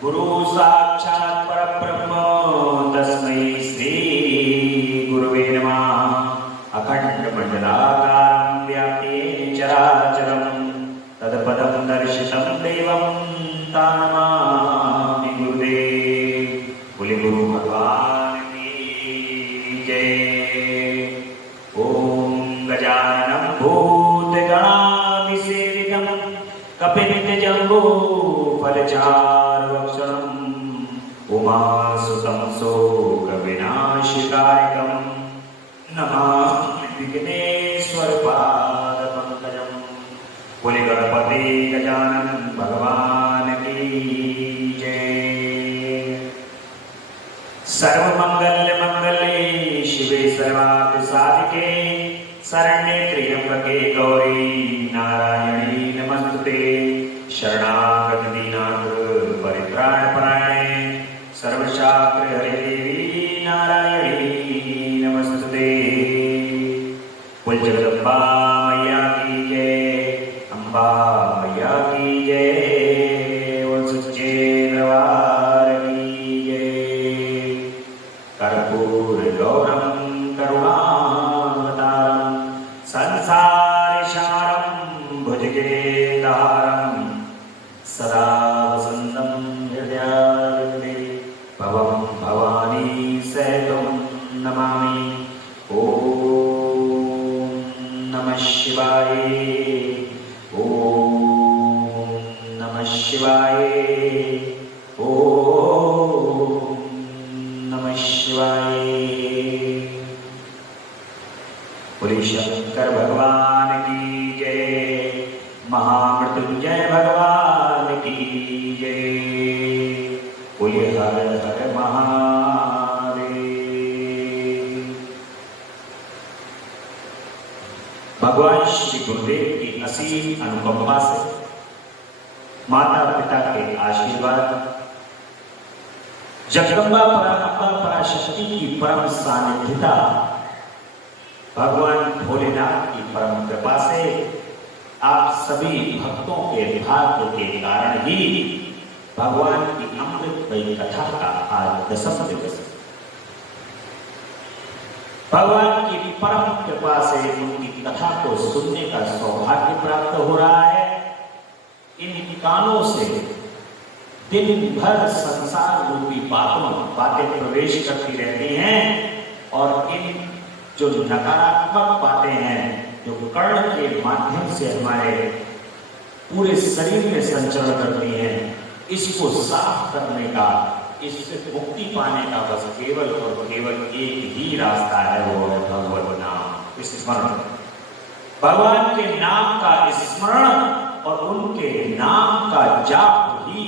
गुरु साक्षात् परब्रह्म तस्मै श्री गुरुवे नमः। अखण्डमण्डलाकारं व्याप्तेन चराचरं तत्पदं दर्शितं देवं तं नमामि गुरुदेव। बोले गुरु भगवान की जय। ओम गजाननं भूतगणाधिसेवितं कपित्थजम्बूफलचारुभक्षणं उमासुतं शोकविनाशकारिणं नमामि विघ्नेश्वरपादपङ्कजं। बोले गणपति गजानन भगवान की जय। सर्वमंगलमंगले शिवे सर्वार्थसाधिके शरण्ये त्र्यंबके गौरी नारायणी नमस्तुते। शरणागत दीनाथ परित्राणपरायणे सर्वशास्त्र हरे देवी नारायणी नमस्तुते। बोल जगदम्बा मैया की जय, अम्बा मैया की जय। बोल सच्चे दरबार की जय। कर्पूर गौरम करुणावतारम संसारसारं भुजगेन्द्रहारं सदा वसन्तं हृदयारविन्दे भवं भवानी सहितं नमामि। ॐ नमः शिवाय, ॐ नमः शिवाय, ॐ नमः शिवाय। बोले शंकर भगवान की जय, महामृत्युंजय भगवान की जय। बोले हर हर महादेव। भगवान श्री गुरुदेव की असीम अनुकंपा से, माता पिता के आशीर्वाद, जगदम्बा परांबा पराशक्ति की परम सानिध्यता, भगवान भोलेनाथ की परम कृपा से आप सभी भक्तों के भाग्य के कारण ही भगवान की अमृतमयी कथा का आज 10वां दिवस है। भगवान की परम कृपा से उनकी कथा को सुनने का सौभाग्य प्राप्त हो रहा है। इन कानों से दिन भर संसार रूपी बातें प्रवेश करती रहती हैं और इन जो नकारात्मक बातें हैं जो कर्ण के माध्यम से हमारे पूरे शरीर में संचरण करती हैं, इसको साफ करने का, इससे मुक्ति पाने का बस केवल और केवल एक ही रास्ता है, वो है भगवत नाम स्मरण। भगवान के नाम का स्मरण और उनके नाम का जाप ही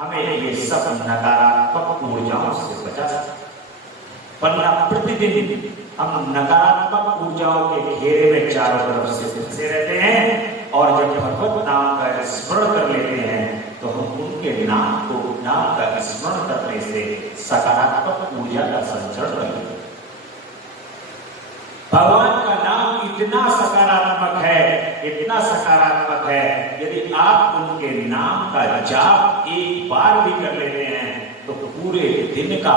हमें ये सब नकारात्मक ऊर्जाओं से बचा सकता है। वरना प्रतिदिन हम नकारात्मक ऊर्जाओं के घेरे में चारों तरफ से फंसे रहते हैं और जब भगवत नाम का स्मरण कर लेते हैं तो हम उनके नाम का स्मरण करने से सकारात्मक ऊर्जा का संचरण करते हैं। भगवान का नाम इतना सकारात्मक है, इतना सकारात्मक है, यदि आप उनके नाम का जाप एक बार भी कर लेते हैं तो पूरे दिन का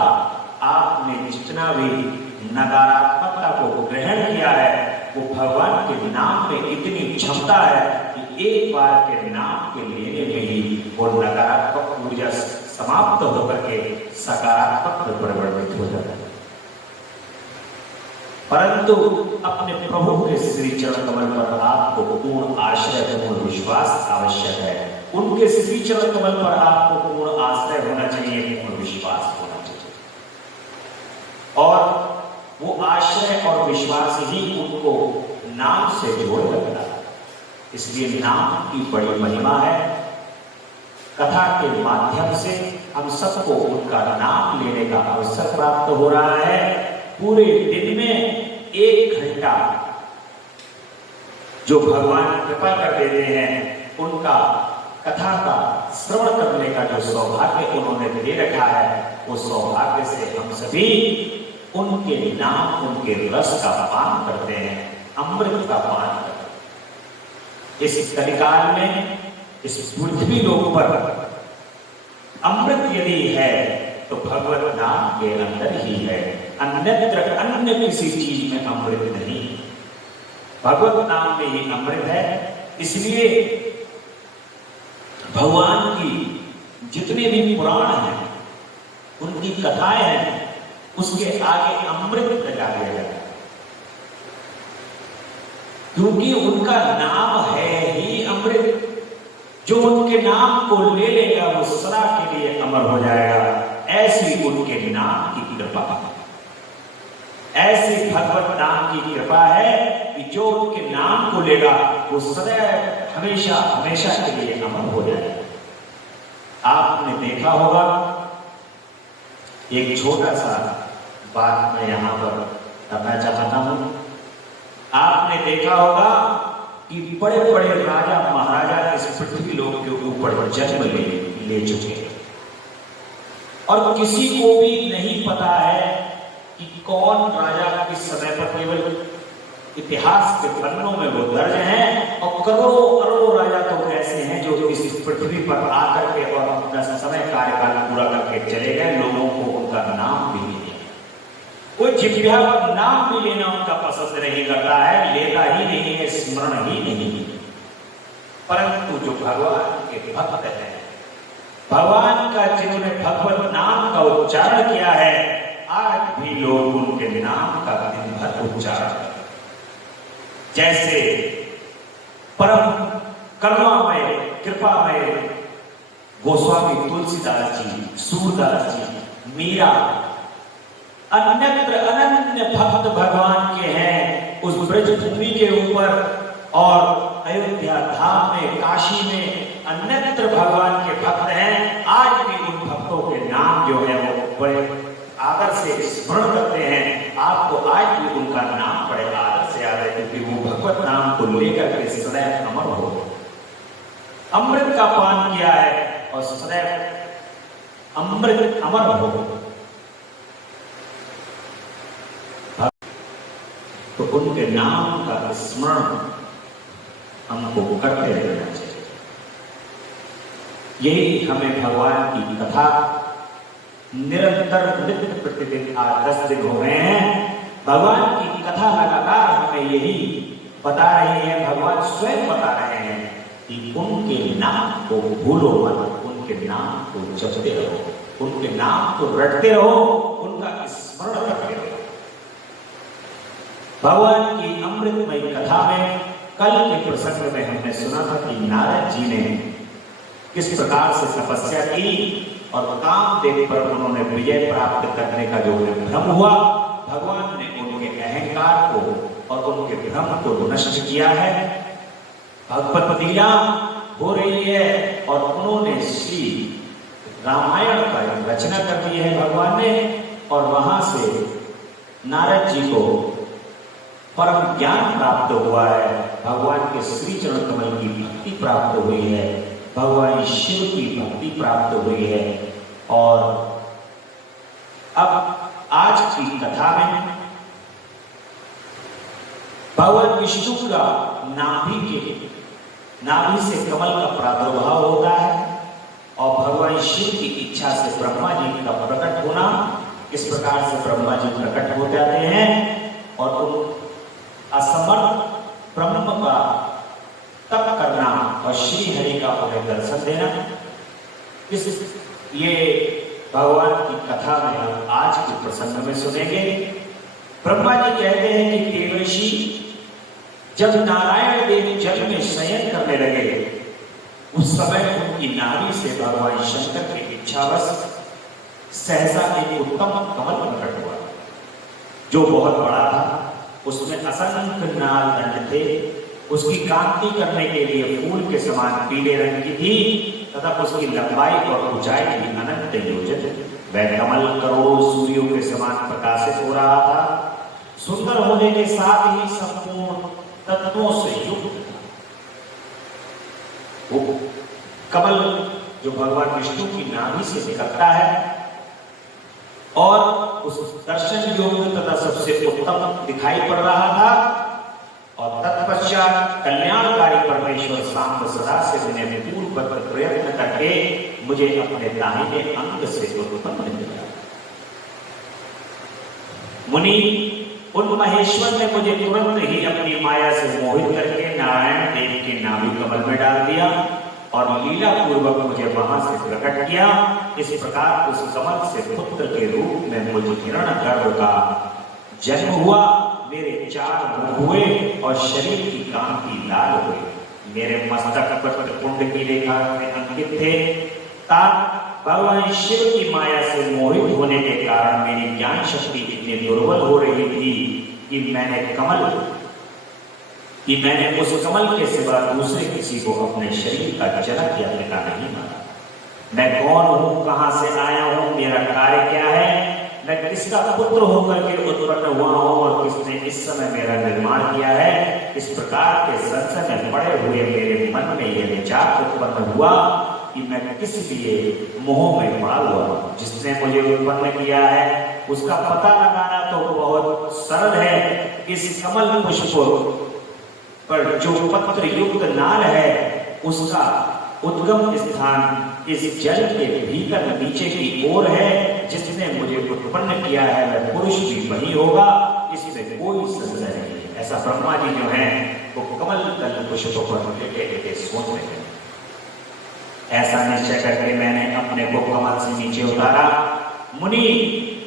आपने जितना भी नकारात्मकता को ग्रहण किया है वो भगवान के नाम में इतनी क्षमता है कि एक बार के नाम के लेने में ही वो नकारात्मक ऊर्जा समाप्त होकर के सकारात्मक में परिवर्तित हो जाता है। परंतु अपने प्रभु के श्री चरण कमल पर आपको पूर्ण आश्रय, पूर्ण विश्वास आवश्यक है। उनके श्री चरण कमल पर आपको पूर्ण आश्रय होना चाहिए, पूर्ण विश्वास होना चाहिए और वो आश्रय और विश्वास ही उनको नाम से जोड़ रखता है। इसलिए नाम की बड़ी महिमा है। कथा के माध्यम से हम सबको उनका नाम लेने का अवसर प्राप्त हो रहा है। पूरे दिन में 1 घंटा जो भगवान कृपा कर देते हैं, उनका कथा का श्रवण करने का जो सौभाग्य उन्होंने दे रखा है, वो सौभाग्य से हम सभी उनके नाम, उनके रस का पान करते हैं, अमृत का पान करते हैं। इस कलिकाल में, इस पृथ्वी लोक पर अमृत यदि है तो भगवत नाम के अंदर ही है, अन्यत्र अन्य किसी चीज में अमृत नहीं, भगवत नाम में ही अमृत है। इसलिए भगवान की जितने भी पुराण हैं, उनकी कथाएं हैं, उसके आगे अमृत लगा दिया जाता है, क्योंकि उनका नाम है ही अमृत। जो उनके नाम को ले लेगा वो सदा के लिए अमर हो जाएगा। ऐसी उनके नाम की कृपा, ऐसी भगवत नाम की कृपा है कि जो उनके नाम को लेगा वो सदैव हमेशा हमेशा के लिए अमर हो जाएगा। आपने देखा होगा, एक छोटा सा बात मैं यहां पर करना चाहता हूं। आपने देखा होगा कि बड़े बड़े राजा महाराजा इस पृथ्वी लोक के ऊपर जन्म ले चुके हैं, और किसी को भी नहीं पता है कि कौन राजा किस समय पर, केवल इतिहास के पन्नों में वो दर्ज हैं, और करोड़ों करोड़ों राजा तो ऐसे हैं जो इस पृथ्वी पर आकर के और अपना समय कार्यकाल पूरा करके चले गए, लोगों को उनका नाम भी नहीं दिया। कोई जिह्वा पर नाम भी लेना उनका पसंद नहीं करता है, लेता ही नहीं है, स्मरण ही नहीं। परंतु जो भगवान के भक्त हैं, भगवान का जिन्होंने भगवत नाम का उच्चारण किया है, आज भी लोग उनके नाम का दिन भर उच्चारण करते। जैसे परम करुणामय कृपामय गोस्वामी तुलसीदास जी, सूरदास जी, मीरा, अन्यत्र अनन्य भक्त भगवान के हैं उस ब्रज भूमि के ऊपर, और अयोध्या धाम में, काशी में अन्यत्र भगवान के भक्त हैं। आज भी उन भक्तों के नाम जो है वो बड़े आदर से स्मरण करते हैं। आपको आज भी उनका नाम बड़े आदर से याद है, क्योंकि वो भगवत नाम को लेकर के सदैव अमर हो, अमृत का पान किया है और सदैव अमृत अमर हो। तो उनके नाम का स्मरण हमको करते रहना चाहिए। यही हमें भगवान की कथा निरंतर नित्य प्रतिदिन, आज 10 दिन हो गए हैं, भगवान की कथा लगातार हमें यही बता रही है, भगवान स्वयं बता रहे हैं कि उनके नाम को भूलो मत, उनके नाम को जपते रहो, उनके नाम को रटते रहो, उनका स्मरण करते रहो। भगवान की अमृतमय कथा में कल के प्रसंग में हमने सुना था कि नारद जी ने किस प्रकार से तपस्या की और कामदेव पर उन्होंने विजय प्राप्त करने का जो भ्रम हुआ, भगवान ने उनके अहंकार को और उनके भ्रम को नष्ट किया है। भगवत लीला हो रही है और उन्होंने श्री रामायण का रचना कर दी है भगवान ने, और वहां से नारद जी को परम ज्ञान प्राप्त हुआ है, भगवान के श्री चरण कमल की भक्ति प्राप्त हुई है, भगवान शिव की भक्ति प्राप्त हुई है। और अब आज की कथा में भगवान विष्णु का नाभि से कमल का प्रादुर्भाव होता है, और भगवान शिव की इच्छा से ब्रह्मा जी का प्रकट होना, इस प्रकार से ब्रह्मा जी प्रकट हो जाते हैं और उन असमर्थ ब्रह्म का तप करना और श्री हरि का उन्हें दर्शन देना, ये भगवान की कथा में हम आज के प्रसंग में सुनेंगे। ब्रह्मा जी कहते हैं कि देवर्षि जब नारायण देव जल में शयन करने लगे, उस समय उनकी नाभि से भगवान शंकर की इच्छावश सहसा एक उत्तम कमल प्रकट हुआ, जो बहुत बड़ा था। उसमें असंख्य नाल दंड थे, उसकी कांति करने के लिए फूल के समान पीले रंग की थी, तथा उसकी लंबाई और ऊंचाई भी अनंत योजन। वह कमल करोड़ों सूर्यों के समान प्रकाशित हो रहा था, सुंदर होने के साथ ही संपूर्ण तत्वों से युक्त था। वो कमल जो भगवान विष्णु की नाभि से निकलता है और उस दर्शन योग्य तथा सबसे उत्तम दिखाई पड़ रहा था, और तत्पश्चात कल्याणकारी परमेश्वर सांब सदाशिव ने पूर्व प्रयत्न करके मुझे अपने दाहिने अंग से उत्पन्न किया। मुनि उन महेश्वर ने मुझे तुरंत ही अपनी माया से मोहित करके नारायण देव के नाभि कमल में डाल दिया और लीला पूर्वक मुझे वहां से प्रकट किया। इस प्रकार उस कमल से पुत्र के रूप में मुझे हिरण्यगर्भ का जन्म हुआ। मेरे 4 मुख हुए और शरीर की कांति लाल हुई। मेरे मस्तक पर कुंड की रेखा में अंकित थे। भगवान शिव की माया से मोहित होने के कारण मेरी ज्ञान शक्ति इतनी दुर्बल हो रही थी कि मैंने उस कमल के सिवा दूसरे किसी को अपने शरीर का जनक या पिता नहीं माना। मैं कौन हूँ, कहां से आया हूँ, मेरा कार्य क्या है, मैं किसका पुत्र होकर के उत्पन्न हुआ हूँ और किसने इस समय मेरा निर्माण किया है। इस प्रकार के संशय में पड़े हुए मेरे मन में यह विचार उत्पन्न हुआ कि मैं किस लिए मोह में पड़ा हुआ हूँ। जिसने मुझे उत्पन्न किया है उसका पता लगाना तो बहुत सरल है। इस कमल पुष्प पर जो पत्र युक्त नाल है उसका उद्गम स्थान इस जल के भीतर नीचे की ओर है। जिसने मुझे उत्पन्न किया है वह पुरुष भी वही होगा, इसमें कोई संशय नहीं है। ऐसा ब्रह्मा जी जो है वो कमल दल पुष्प पर लेटे सोच रहे हैं। ऐसा निश्चय करके मैंने अपने को कमल से नीचे उतारा। मुनि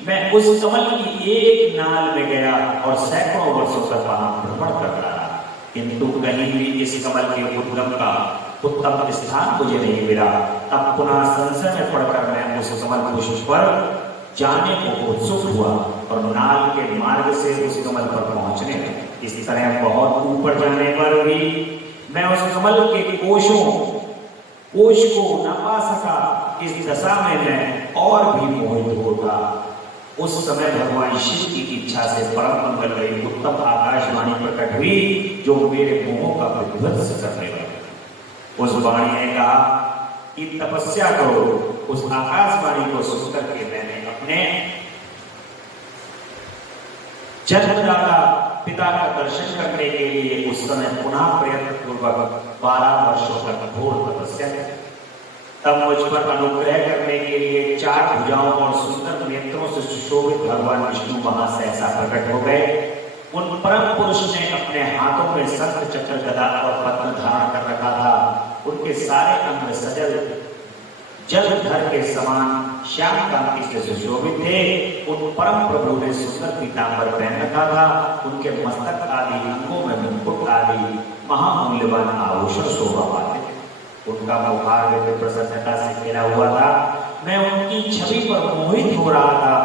मैं उस कमल की एक नाल में गया और सैकड़ों वर्षों तक वहां भ्रमण करता रहा, किंतु कहीं भी इस कमल के उद्गम का उत्तम स्थान मुझे नहीं मिला। तब पुनः संशय में पड़कर मैं उस कमल पुष्प पर जाने को उत्सुक हुआ और नाल के मार्ग से उस कमल पर पहुंचने लगा। इस तरह बहुत ऊपर जाने पर भी मैं उस कमल के कोश को न पा सका। इस दशा में मैं और भी मोहित होगा। उस समय भगवान शिव की इच्छा से परम मंगल गई उत्तम आकाशवाणी प्रकट हुई जो मेरे मोह का विध्वंस करने लगी। उस वाणी ने कहा कि तपस्या करो। उस आकाशवाणी को सुनकर के मैंने अपने जन्मदाता पिता का दर्शन करने के लिए उस समय पुनः प्रयत्न पूर्वक 12 वर्षों तक घोर तपस्या की। तब मुझ पर अनुग्रह करने के लिए 4 भुजाओं और सुंदर नेत्रों से सुशोभित भगवान विष्णु वहां सहसा प्रकट हो गए। उन परम पुरुष ने अपने हाथों में शंख चक्र गदा और पद्म धारण कर रखा था। उनके सारे अंग सजल जलधर के समान श्याम कांति से सुशोभित थे। उन परम प्रभु ने सुंदर पीतांबर पहन रखा था। उनके मस्तक आदि अंगों में मुकुट आदि महामूल्यवान आभूषण शोभा पाते थे। उनका मुखारविंद प्रसन्नता से घिरा हुआ था। मैं उनकी छवि पर मोहित हो रहा था।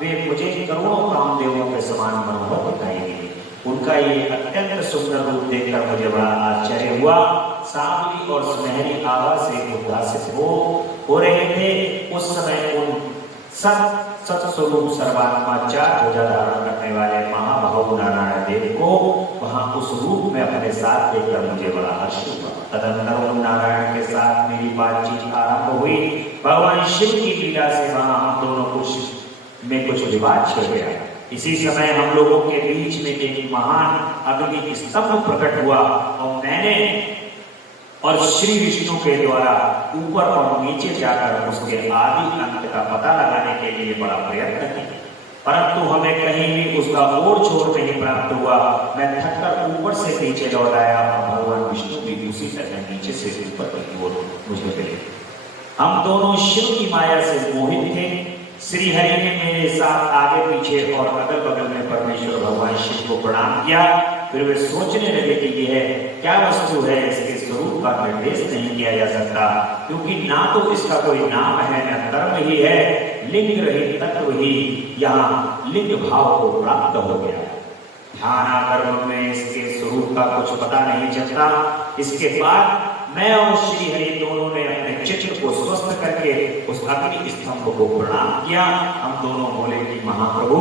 वे मुझे करोड़ों कामदेवों के समान मनोहर दिखाई दिए। उनका ये अत्यंत सुंदर रूप देखकर मुझे बड़ा आश्चर्य हुआ। सांवली और सुनहरी आवाज से उद्भासित हो रहे थे। उस समय उन सत्स्वरूप सर्वात्मा 4 भुजा धारण करने वाले महाभाव नारायण देव को वहां उस रूप में अपने साथ देखकर मुझे बड़ा हर्ष हुआ। तदनंतर उन नारायण के साथ मेरी बातचीत आरंभ हुई। भगवान शिव की लीला से वहां हम दोनों में कुछ विवाद छिड़ गया। इसी समय हम लोगों के बीच में एक महान अग्नि स्तंभ प्रकट हुआ और मैंने और श्री विष्णु के द्वारा ऊपर और नीचे जाकर उसके आदि अंत का पता लगाने के लिए बड़ा प्रयत्न किया, परंतु हमें कहीं भी उसका ओर छोर नहीं प्राप्त हुआ। मैं थककर ऊपर से नीचे लौट आया और भगवान विष्णु भी उसी तरह नीचे से ऊपर की ओर मुझे मिले। हम दोनों शिव की माया से मोहित थे। श्री हरि ने मेरे साथ आगे पीछे और अगल बगल में परमेश्वर भगवान शिव को प्रणाम किया। फिर वे सोचने लगे कि यह क्या वस्तु है, इसके स्वरूप का निर्देश नहीं किया जा सकता, क्योंकि ना तो इसका कोई नाम है न कर्म ही है। लिंग रहित तत्व ही यहाँ लिंग भाव को प्राप्त हो गया। ध्यानागर्भ में इसके स्वरूप का कुछ पता नहीं चलता। इसके बाद मैं और श्री हरि दोनों ने अपने चित्त को स्वस्थ करके उस अग्नि स्तंभ को प्रणाम किया। हम दोनों बोले कि महाप्रभु,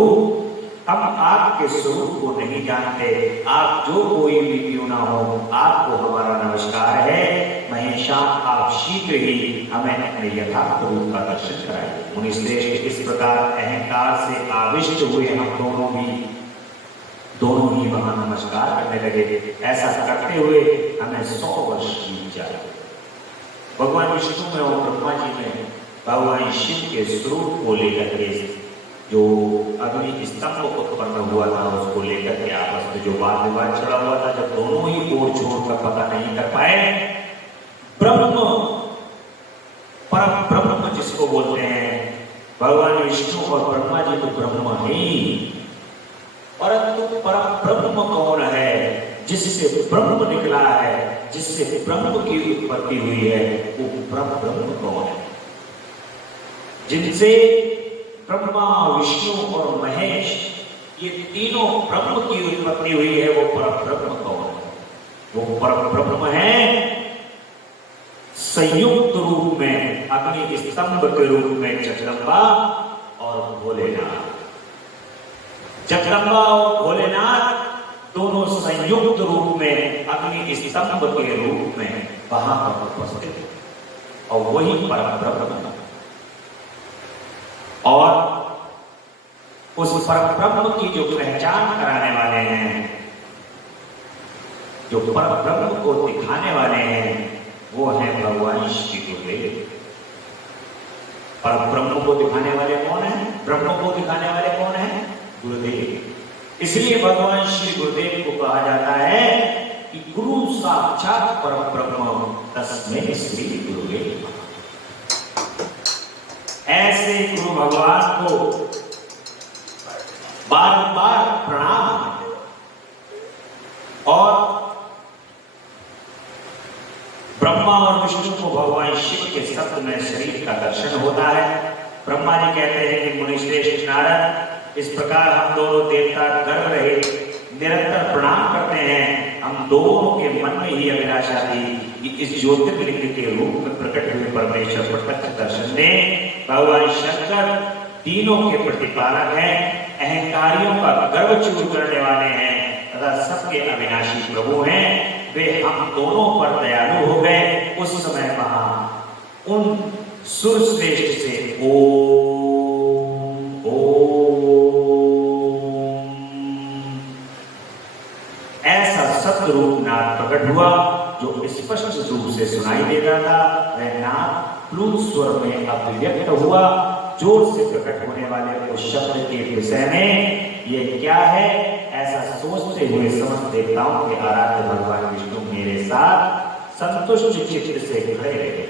हम आपके स्वरूप को नहीं जानते। आप जो कोई भी क्यों ना हो, आपको हमारा नमस्कार है। महेशा, आप शीघ्र ही हमें अपने यथार्थ रूप का दर्शन कराइए। मुनिश्रेष्ठ, इस प्रकार अहंकार से आविष्ट हुए हम दोनों भी दोनों ही वहां नमस्कार करने लगे। ऐसा करते हुए हमें 100 वर्ष बीत जाए। भगवान विष्णु में और ब्रह्मा जी में भगवान शिव के स्वरूप को लेकर के जो अग्नि स्तंभ उत्पन्न हुआ था उसको लेकर के आपस में जो वाद विवाद चला हुआ था, जब दोनों ही ओर छोड़कर पता नहीं कर पाए, ब्रह्म परम ब्रह्म जिसको बोलते हैं भगवान विष्णु और ब्रह्मा जी तो ब्रह्म ही, परंतु परम ब्रह्म कौन है, जिससे ब्रह्म निकला है, जिससे ब्रह्म की उत्पत्ति हुई है, वो परम ब्रह्म कौन है? जिनसे ब्रह्मा विष्णु और महेश ये तीनों ब्रह्म की उत्पत्ति हुई है, वो परम ब्रह्म कौन है? वो परम ब्रह्म है संयुक्त रूप में अग्नि स्तंभ के रूप में जगदम्बा और भोलेनाथ। जगदम्बा और भोलेनाथ दोनों संयुक्त रूप में अग्नि स्तंभ के रूप में वहां पर उपस्थित है और वही परम ब्रह्म है। और उस परम ब्रह्म की जो पहचान कराने वाले हैं, जो परम ब्रह्म को दिखाने वाले हैं, वो है भगवान श्री गुरुदेव। परम ब्रह्म को दिखाने वाले कौन है? ब्रह्म को दिखाने वाले कौन है? गुरुदेव। इसलिए भगवान श्री गुरुदेव को कहा जाता है कि गुरु साक्षात परम ब्रह्म तस्मै श्री गुरुदेव। ऐसे गुरु भगवान को बार-बार प्रणाम। और ब्रह्मा और विष्णु को भगवान शिव के सत्य में शरीर का दर्शन होता है। ब्रह्मा जी कहते हैं कि मुनिश्रेष्ठ नारद, इस प्रकार हम दोनों देवता गर्व रहे निरंतर प्रणाम करते हैं। हम दोनों के मन में ही अभिलाषा थी कि इस ज्योतिर्लिंग के रूप में प्रकट हुए परमेश्वर प्रत्यक्ष दर्शन दें। भगवान शंकर तीनों के प्रतिपालक हैं, अहंकारियों का गर्व चूर करने वाले हैं तथा सबके अविनाशी प्रभु हैं। वे हम दोनों पर दयालु हो गए। उस समय वहां उन सुर श्रेष्ठ से ओम ओम ऐसा सतरूप नाद प्रकट हुआ जो स्पष्ट रूप से सुनाई देता था। वह नाद प्लूत स्वर में अभिव्यक्त हुआ। जोर से प्रकट होने वाले उस शब्द के विषय में ये क्या है, ऐसा सोचते हुए समस्त देवताओं के आराध्य भगवान विष्णु मेरे साथ संतुष्ट चित्त से खड़े रहे।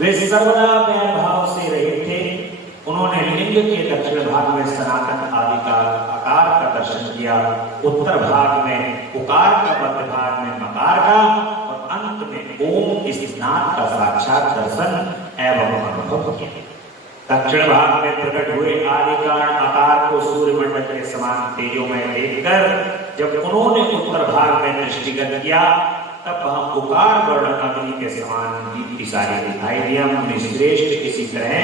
वे सर्वदा प्यार भाव से रहे थे। उन्होंने लिंग के दक्षिण भाग में सनातन आदि का आकार का दर्शन किया, उत्तर भाग में उकार का, मध्य भाग में मकार का और अंत में ओम इस नाद का साक्षात दर्शन एवं अनुभव किया। दक्षिण भाग में प्रकट हुए आदि कारण आकार को सूर्य मंडल के समान तेजोमय देखकर जब उन्होंने उत्तर भाग में दृष्टिगत किया, तब वहां उकार वर्ण अग्नि के समान दीप्तिशाली दिखाई दिया। मुनि श्रेष्ठ इसी तरह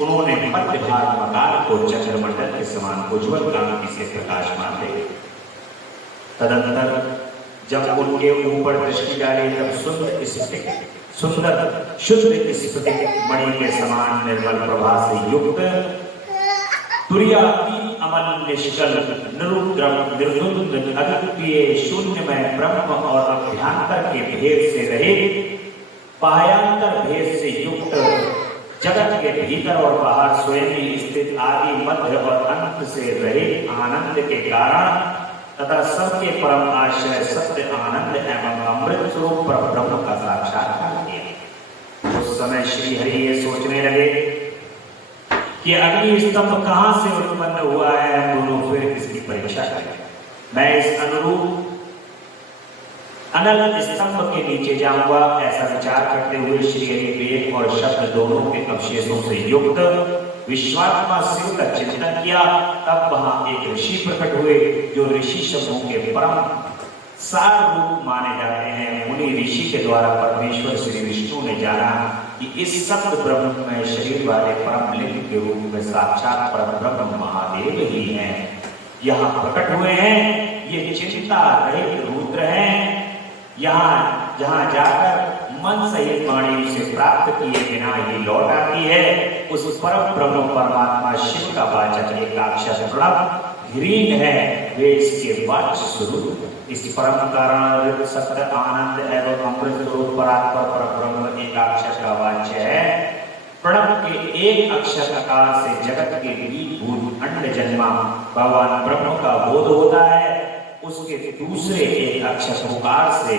उन्होंने मध्य भाग मकार को चंद्रमंडल के समान उज्ज्वल कांति से प्रकाशमान देखे। तदंतर जब उनके ऊपर दृष्टि डाली तब सुंदर शुद्ध स्फटिक मणि के समान निर्मल प्रभा से युक्त तुर्याती अमल निष्कल निरुद्रम निर्दुंद अद्वितीय शून्यमय ब्रह्म और अभ्यांतर के भेद से रहित बाह्यांतर भेद से युक्त जगत के भीतर और बाहर स्वयं ही स्थित आदि मध्य और अंत से रहित आनंद के कारण तथा सबके परम आश्रय सत्य आनंद एवं अमृत स्वरूप पर ब्रह्म का साक्षात्कार किया। उस समय श्री हरि ये सोचने लगे कि अग्नि स्तंभ कहां से उत्पन्न हुआ है, हम दोनों फिर इसकी परीक्षा करें। मैं इस अनुरूप अनंत स्तंभ के नीचे जाऊंगा। ऐसा विचार करते हुए श्री हरि वेद और शब्द दोनों के अवशेषों से युक्त विश्वात्मा शिव का चिंतन किया। तब वहां एक ऋषि प्रकट हुए जो ऋषि शब्दों के परम सार रूप माने जाते हैं। मुनि ऋषि के द्वारा परमेश्वर श्री विष्णु ने जाना कि इस शब्द ब्रह्म में शरीर वाले परम लिंग के रूप में साक्षात परम ब्रह्म महादेव ही हैं, यहाँ प्रकट हुए हैं। ये चिंता रहित रुद्र हैं। यहाँ जहाँ जाकर मन सहित वाणी उसे प्राप्त किए बिना ही लौट आती है, उस परम ब्रह्म परमात्मा शिव का वाचक एकाक्षर प्रणव धीरीन है। वे इसके वाच्य स्वरूप इस परम कारण सत्य आनंद एवं अमृत स्वरूप परात्पर परब्रह्म एकाक्षर का वाच्य है। प्रणव के एक अक्षर आकार से जगत के बीज भूत अंड जन्मा भगवान ब्रह्म का बोध होता है। उसके दूसरे एक अक्षर ओकार से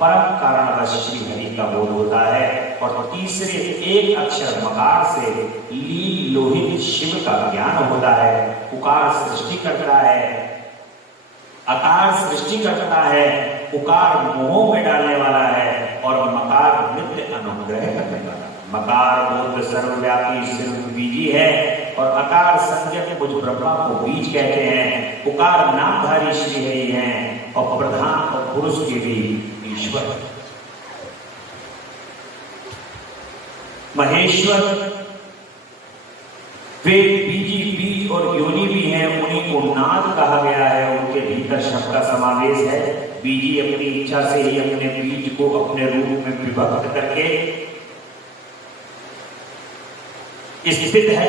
परम कारण श्री हरि का बोध होता है और तीसरे एक अक्षर मकार से लील लोहित शिव का ज्ञान होता है। उकार सृष्टि करता है, अकार सृष्टि करता है, उकार मोह में डालने वाला है और मकार नित्य अनुग्रह करने वाला है। मकार बुद्ध सर्वव्यापी सिर्फ बीजी है और अकार संज्ञक मुझ ब्रह्मा को बीज कहते हैं। उकार नामधारी श्री हरि हैं और प्रधान और पुरुष के भी ईश्वर महेश्वर। वे बीजी बीज और योनि भी हैं, उन्हीं को नाद कहा गया है। उनके भीतर शब्द का समावेश है। बीजी अपनी इच्छा से ही अपने बीज को अपने रूप में विभक्त करके स्थित है।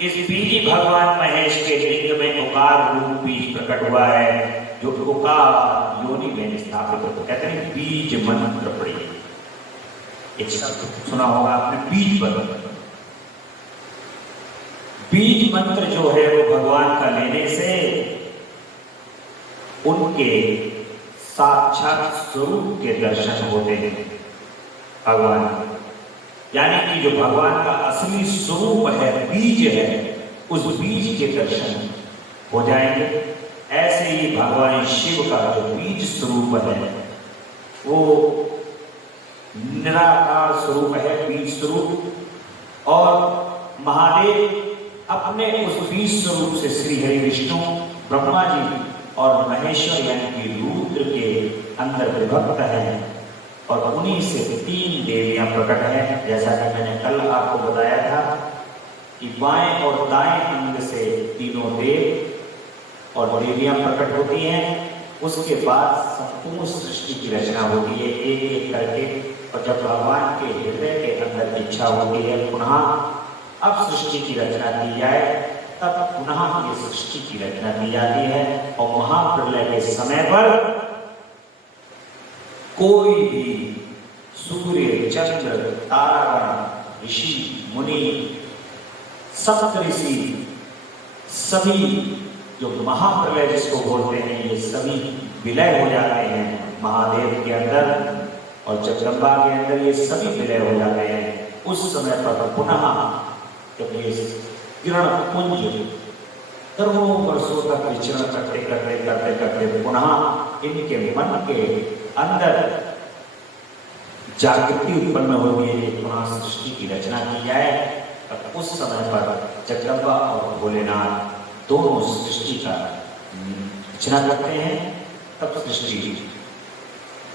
इस बीजी भगवान महेश के लिंग में उकार रूप बीज प्रकट हुआ है, जो उकार योनि में स्थापित होता है। कहते हैं बीज मंत्र पढ़ी, एक शब्द सुना होगा आपने, बीज मंत्र। बीज मंत्र जो है वो भगवान का लेने से उनके साक्षात स्वरूप के दर्शन होते हैं। भगवान यानी कि जो भगवान का असली स्वरूप है, बीज है, उस बीज के दर्शन हो जाएंगे। ऐसे ही भगवान शिव का जो बीज स्वरूप है वो निराकार स्वरूप है, बीज स्वरूप। और महादेव अपने उस बीज स्वरूप से श्री हरि विष्णु, ब्रह्मा जी और महेश्वर यानी कि रुद्र के अंदर विभक्त है और उन्हीं से 3 देवियां प्रकट हैं। जैसा कि मैंने कल आपको बताया था कि बाएं और दाएं अंग से तीनों देव और देवियां प्रकट होती हैं। उसके बाद संपूर्ण सृष्टि की रचना होती है एक एक करके। और जब भगवान के हृदय के अंदर इच्छा होती है पुनः अब सृष्टि की रचना की जाए, तब पुनः ये सृष्टि की रचना की जाती है। और महाप्रलय के समय पर कोई भी सूर्य, चंद्र, तारागण, ऋषि, मुनि, सप्तऋषि सभी जो महाप्रलय जिसको बोलते हैं, ये सभी विलय हो जाते हैं महादेव के अंदर और जगदम्बा के अंदर, ये सभी विलय हो जाते हैं। उस समय पर पुनः जब ये किरण पुंज करोड़ों वर्षों तक विचरण करते करते करते करते पुनः इनके मन के अंदर जागृति उत्पन्न होती है, पुनः सृष्टि की रचना की जाए। तब उस समय पर जगदम्बा और भोलेनाथ दोनों सृष्टि का रचना करते हैं। तब सृष्टि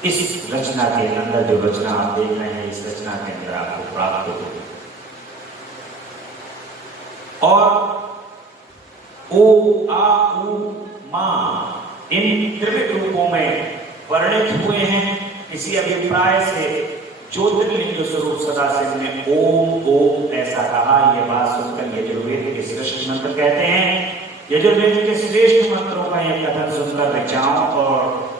इस रचना के अंदर जो रचना आप देख रहे हैं, इस रचना के अंदर आपको प्राप्त होगी। और ओ आ उ मा इन त्रिविध रूपों में वर्णित हुए हैं। इसी अभिप्राय से ज्योतिर्लिंग स्वरूप सदाशिव ने ओम ओम ऐसा कहा। यह बात सुनकर यजुर्वेद के श्रेष्ठ मंत्र कहते हैं। यजुर्वेद के श्रेष्ठ मंत्रों का यह कथन सुनकर ऋचाओं और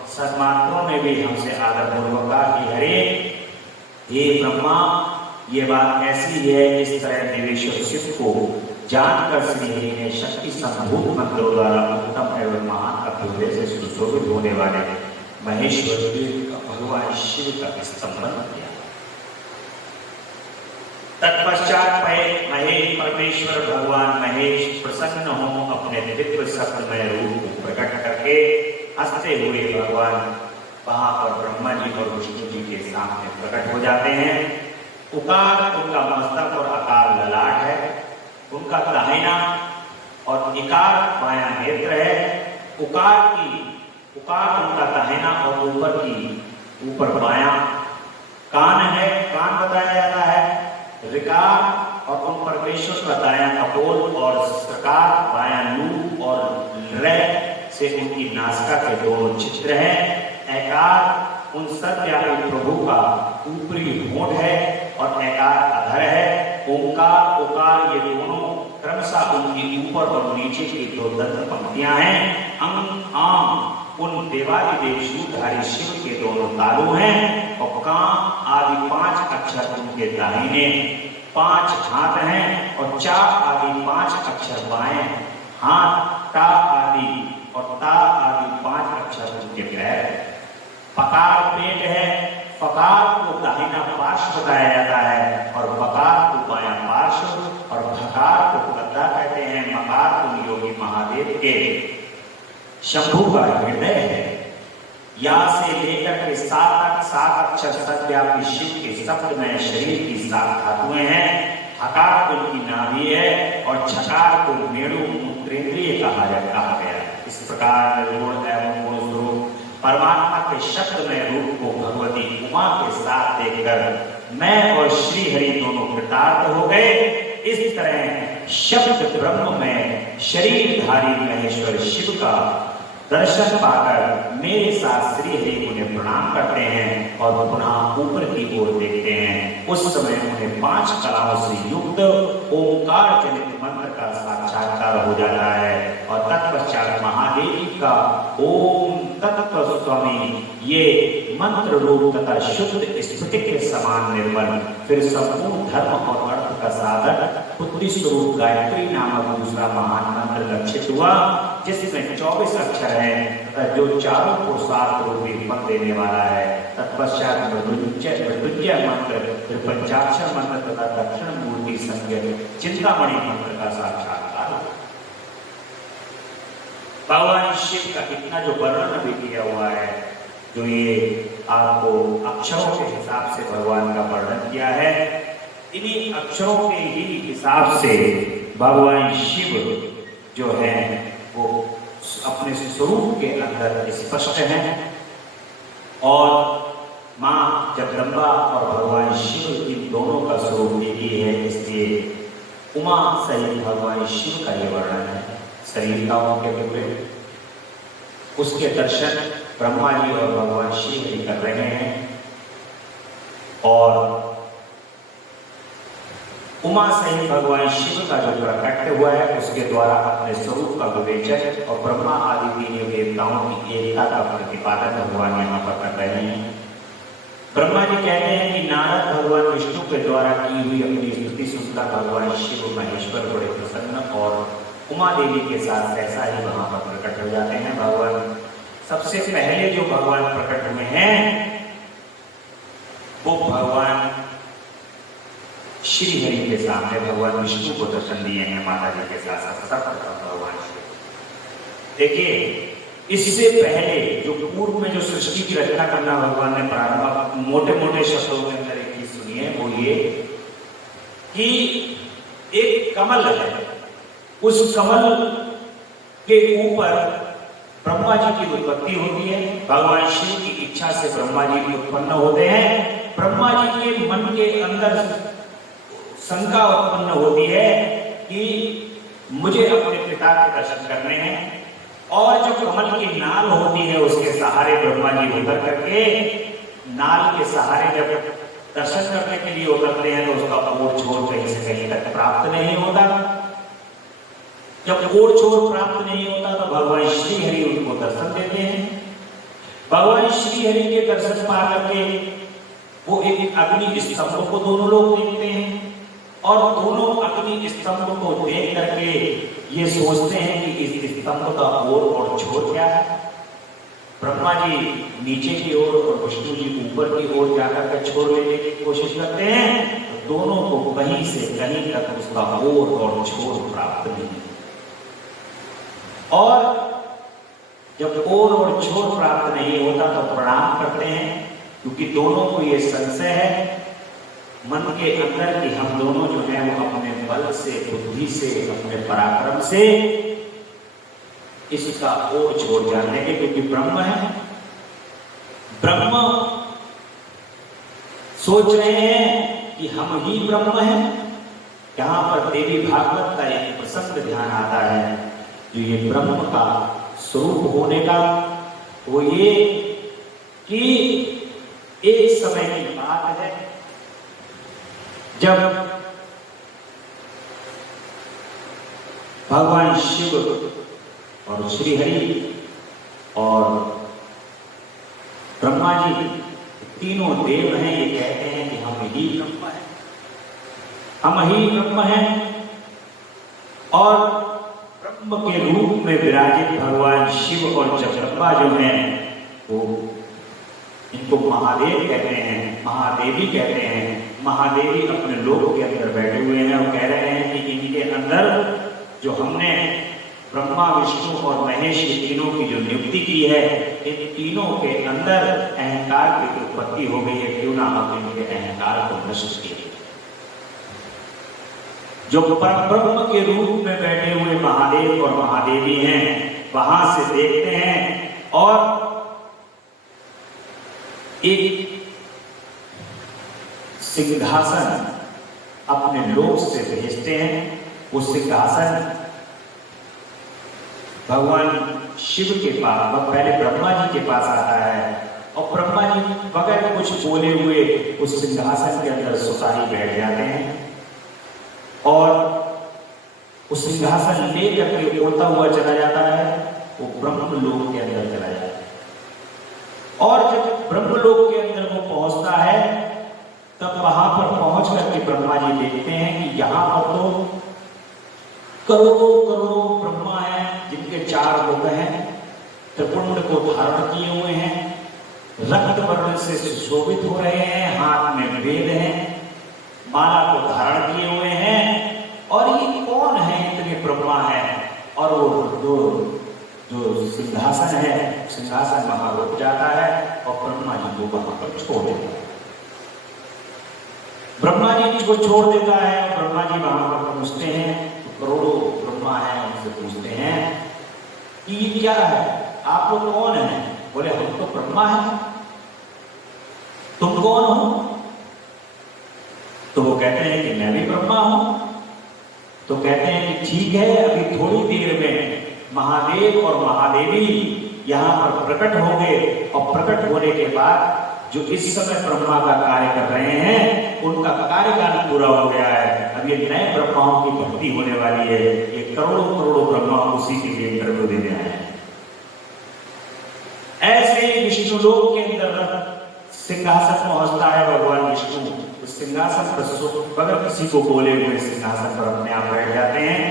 सन्मात्रों ने भी हमसे आदरपूर्वक कहा कि हरे हे ब्रह्मा, ये बात ऐसी है। इस तरह देवेश्वर शिव को जानकर श्री हरि ने शक्ति संभूत मंत्रों द्वारा उत्तम एवं महान अभ्युदय से सुशोभित होने वाले महेश्वर भगवान शिव का स्तंभन किया। तत्पश्चात महेश परमेश्वर भगवान महेश प्रसन्न हो अपने दिव्य सत्मय रूप को प्रकट करके हंसते हुए भगवान वहां पर ब्रह्मा जी और विष्णु जी के सामने प्रकट हो जाते हैं। उकार उनका मस्तक और आकार ललाट है, उनका दाहिना और इकार बायां नेत्र है। उकार उनका दाहिना और ऊपर बायां कान है, कान बताया जाता है। ऋकार और उन परमेश्वर का दायां कपोल और सकार बायां लू और रे से उनकी नासिका के दोनों चित्र हैं। ऐकार उन सत्यापी प्रभु का ऊपरी होंठ है और एकार अधर है। ओंकार उकार ये दोनों क्रमशः उनकी ऊपर और नीचे की दो दंत पंक्तियां हैं। अंग आम उन देवादिदेव शूलधारी शिव के दोनों तालु हैं और काम आदि 5 अक्षर उनके दाहिने, 5 हाथ हैं और चा आदि 5 अक्षर बाएं हाथ, टा आदि और ता आदि 5 अक्षर उनके पैर। पकार पेट है, पकार को दाहिना पार्श्व बताया जाता है और बकार को बायां पार्श्व और भकार को गद्दा कहते हैं। मकार को योगी महादेव के शंभु का हृदय है। या से लेकर के 7 अक्षर सत्व्यापी शिव के शब्द में शरीर की 7 धातुएं हैं। हकार उनकी नाभि है और छकार को मेरु मूत्रेंद्रिय कहा गया है। इस प्रकार निर्गुण एवं गुण स्वरूप परमात्मा के शब्द में रूप को भगवती उमा के साथ देखकर मैं और श्री हरि दोनों कृतार्थ हो गए। इस तरह शब्द ब्रह्म में शरीरधारी महेश्वर शिव का दर्शन पाकर मेरे साथ श्री हरि उन्हें प्रणाम करते हैं और पुनः ऊपर की ओर देखते हैं। उस समय उन्हें 5 कलाओं से युक्त ओंकार जनित मंत्र का साक्षात्कार हो जाता है और तत्पश्चात महादेव जी का ओम तत्व स्वामी ये मंत्र रूप तथा शुद्ध स्फटिक के समान निर्मल फिर संपूर्ण धर्म और अर्थ का साधन बुद्धि स्वरूप गायत्री नामक दूसरा महान मंत्र लक्षित हुआ, जिसमें 24 अक्षर है जो चारों को 7 रूपी फल देने वाला है। तत्पश्चात मृत्युंजय मंत्र, फिर पंचाक्षर मंत्र तथा दक्षिण मूर्ति संज्ञक चिंतामणि मंत्र का साक्षात्कार। भगवान शिव का इतना जो वर्णन भी किया हुआ है, जो ये आपको अक्षरों के हिसाब से भगवान का वर्णन किया है, इन्हीं अक्षरों के ही हिसाब से भगवान शिव जो है वो अपने स्वरूप के अंदर स्पष्ट है। और माँ जगदम्बा और भगवान शिव इन दोनों का स्वरूप एक ही है, इसलिए उमा सहित भगवान शिव का ये वर्णन है। शरीर का उनके पूरे उसके दर्शन ब्रह्मा जी और भगवान शिव जी कर रहे हैं और उमा सहित भगवान शिव का जो प्रकट हुआ है उसके द्वारा अपने स्वरूप का विवेचन और ब्रह्मा आदि तीनों देवताओं की एकता का प्रतिपादन भगवान यहाँ पर कर रहे हैं। ब्रह्मा जी कहते हैं कि नारद भगवान विष्णु के द्वारा की हुई अपनी स्तुति सुनकर भगवान शिव महेश्वर बड़े प्रसन्न और उमा देवी के साथ ऐसा ही वहां पर प्रकट हो जाते हैं। भगवान सबसे पहले जो भगवान प्रकट हुए हैं वो भगवान श्री हरि के सामने भगवान विष्णु को दर्शन दिए हैं माता जी के साथ साथ सर्वप्रथम भगवान शिव। देखिए इससे पहले जो पूर्व में जो सृष्टि की रचना करना भगवान ने प्रारंभ मोटे मोटे शब्दों के अंदर एक चीज सुनी है, वो ये कि एक कमल है, उस कमल के ऊपर ब्रह्मा जी की उत्पत्ति होती है। भगवान शिव की इच्छा से ब्रह्मा जी भी उत्पन्न होते हैं। ब्रह्मा जी के मन के अंदर शंका उत्पन्न होती है कि मुझे अपने पिता के दर्शन करने हैं, और जो कमल की नाल होती है उसके सहारे ब्रह्मा जी उतर करके नाल के सहारे जब दर्शन करने के लिए उतरते हैं तो उसका ओर छोर कहीं से कहीं तक प्राप्त नहीं होता। जब ओर छोर प्राप्त नहीं होता तो भगवान श्री हरि उनको दर्शन देते हैं। भगवान श्री हरि के दर्शन पा करके वो एक अग्नि स्तंभ को दोनों लोग देखते हैं और दोनों अग्नि स्तंभ को देख करके ये सोचते हैं कि इस स्तंभ का ओर और छोर क्या है। ब्रह्मा जी नीचे की ओर और विष्णु जी ऊपर की ओर जाकर के छोर लेने की कोशिश करते हैं, तो दोनों को कहीं से कहीं तक उसका ओर और छोर प्राप्त नहीं। और जब ओर और छोर प्राप्त नहीं होता तो प्रणाम करते हैं, क्योंकि दोनों को ये संशय है मन के अंदर कि हम दोनों जो है वो अपने बल से, बुद्धि से, अपने पराक्रम से इसका ओर छोड़ जाएंगे, क्योंकि ब्रह्म है। ब्रह्म सोच रहे हैं कि हम ही ब्रह्म हैं। यहाँ पर देवी भागवत का एक प्रसंग ध्यान आता है, जो ये ब्रह्म का स्वरूप होने का, वो ये कि एक समय की बात है जब भगवान शिव और श्री हरि और ब्रह्मा जी तीनों देव हैं, ये कहते हैं कि हम ही ब्रह्म हैं, हम ही ब्रह्म हैं। और ब्रह्म के रूप में विराजित भगवान शिव और जगदम्बा जो हैं वो इनको महादेव कहते हैं, महादेवी कहते हैं। महादेवी अपने लोक के अंदर बैठे हुए हैं और कह रहे हैं कि इनके अंदर जो हमने ब्रह्मा विष्णु और महेश ये तीनों की जो नियुक्ति की है, इन तीनों के अंदर अहंकार की उत्पत्ति हो गई है, क्यों ना हम इनके अहंकार को नष्ट किए। जो परब्रह्म के रूप में बैठे हुए महादेव और महादेवी हैं, वहां से देखते हैं और एक सिंहासन अपने लोक से भेजते हैं। वो सिंहासन भगवान शिव के पास, पहले ब्रह्मा जी के पास आता है और ब्रह्मा जी बगैर कुछ बोले हुए उस सिंहासन के अंदर सुतारी बैठ जाते हैं और उस सिंहासन लेकर के उड़ता हुआ चला जाता है, वो ब्रह्म लोक के अंदर चला जाता है। और जब ब्रह्म लोक के अंदर वो पहुंचता है, तब वहां पर पहुंच करके ब्रह्मा जी देखते हैं कि यहां पर तो करोड़ों करोड़ों ब्रह्मा हैं, जिनके 4 मुख हैं, त्रिपुंड को धारण किए हुए हैं, रक्त वर्ण से सुशोभित हो रहे हैं, हाथ में वेद हैं, माला को धारण किए हुए हैं। और ये कौन है? इतने ब्रह्मा हैं। और वो जो सिंहासन है, सिंहासन वहां रुक जाता है और ब्रह्मा जी को वहां पर छोड़ देता है। ब्रह्मा जी को छोड़ देता है और ब्रह्मा जी वहां पर पहुंचते हैं, तो करोड़ों ब्रह्मा है, उनसे पूछते हैं कि ये क्या है, आप लोग कौन हैं? बोले हम तो ब्रह्मा हैं, तुम कौन हो? तो वो कहते हैं कि मैं भी ब्रह्मा हूं। तो कहते हैं कि ठीक है, अभी थोड़ी देर में महादेव और महादेवी यहां पर प्रकट होंगे और प्रकट होने के बाद जो इस समय ब्रह्मा का कार्य कर रहे हैं, उनका कार्यकाल पूरा हो गया है। अब ये नए ब्रह्माओं की भक्ति होने वाली है। ये करोड़ों करोड़ों ब्रह्मा उसी के लिए इंटरव्यू देने आए हैं। ऐसे विष्णु लोक के अंदर सिंहासन पहुंचता है भगवान विष्णु। उस सिंहासन पर बगैर किसी को बोले हुए सिंहासन पर अपने आप बैठ जाते हैं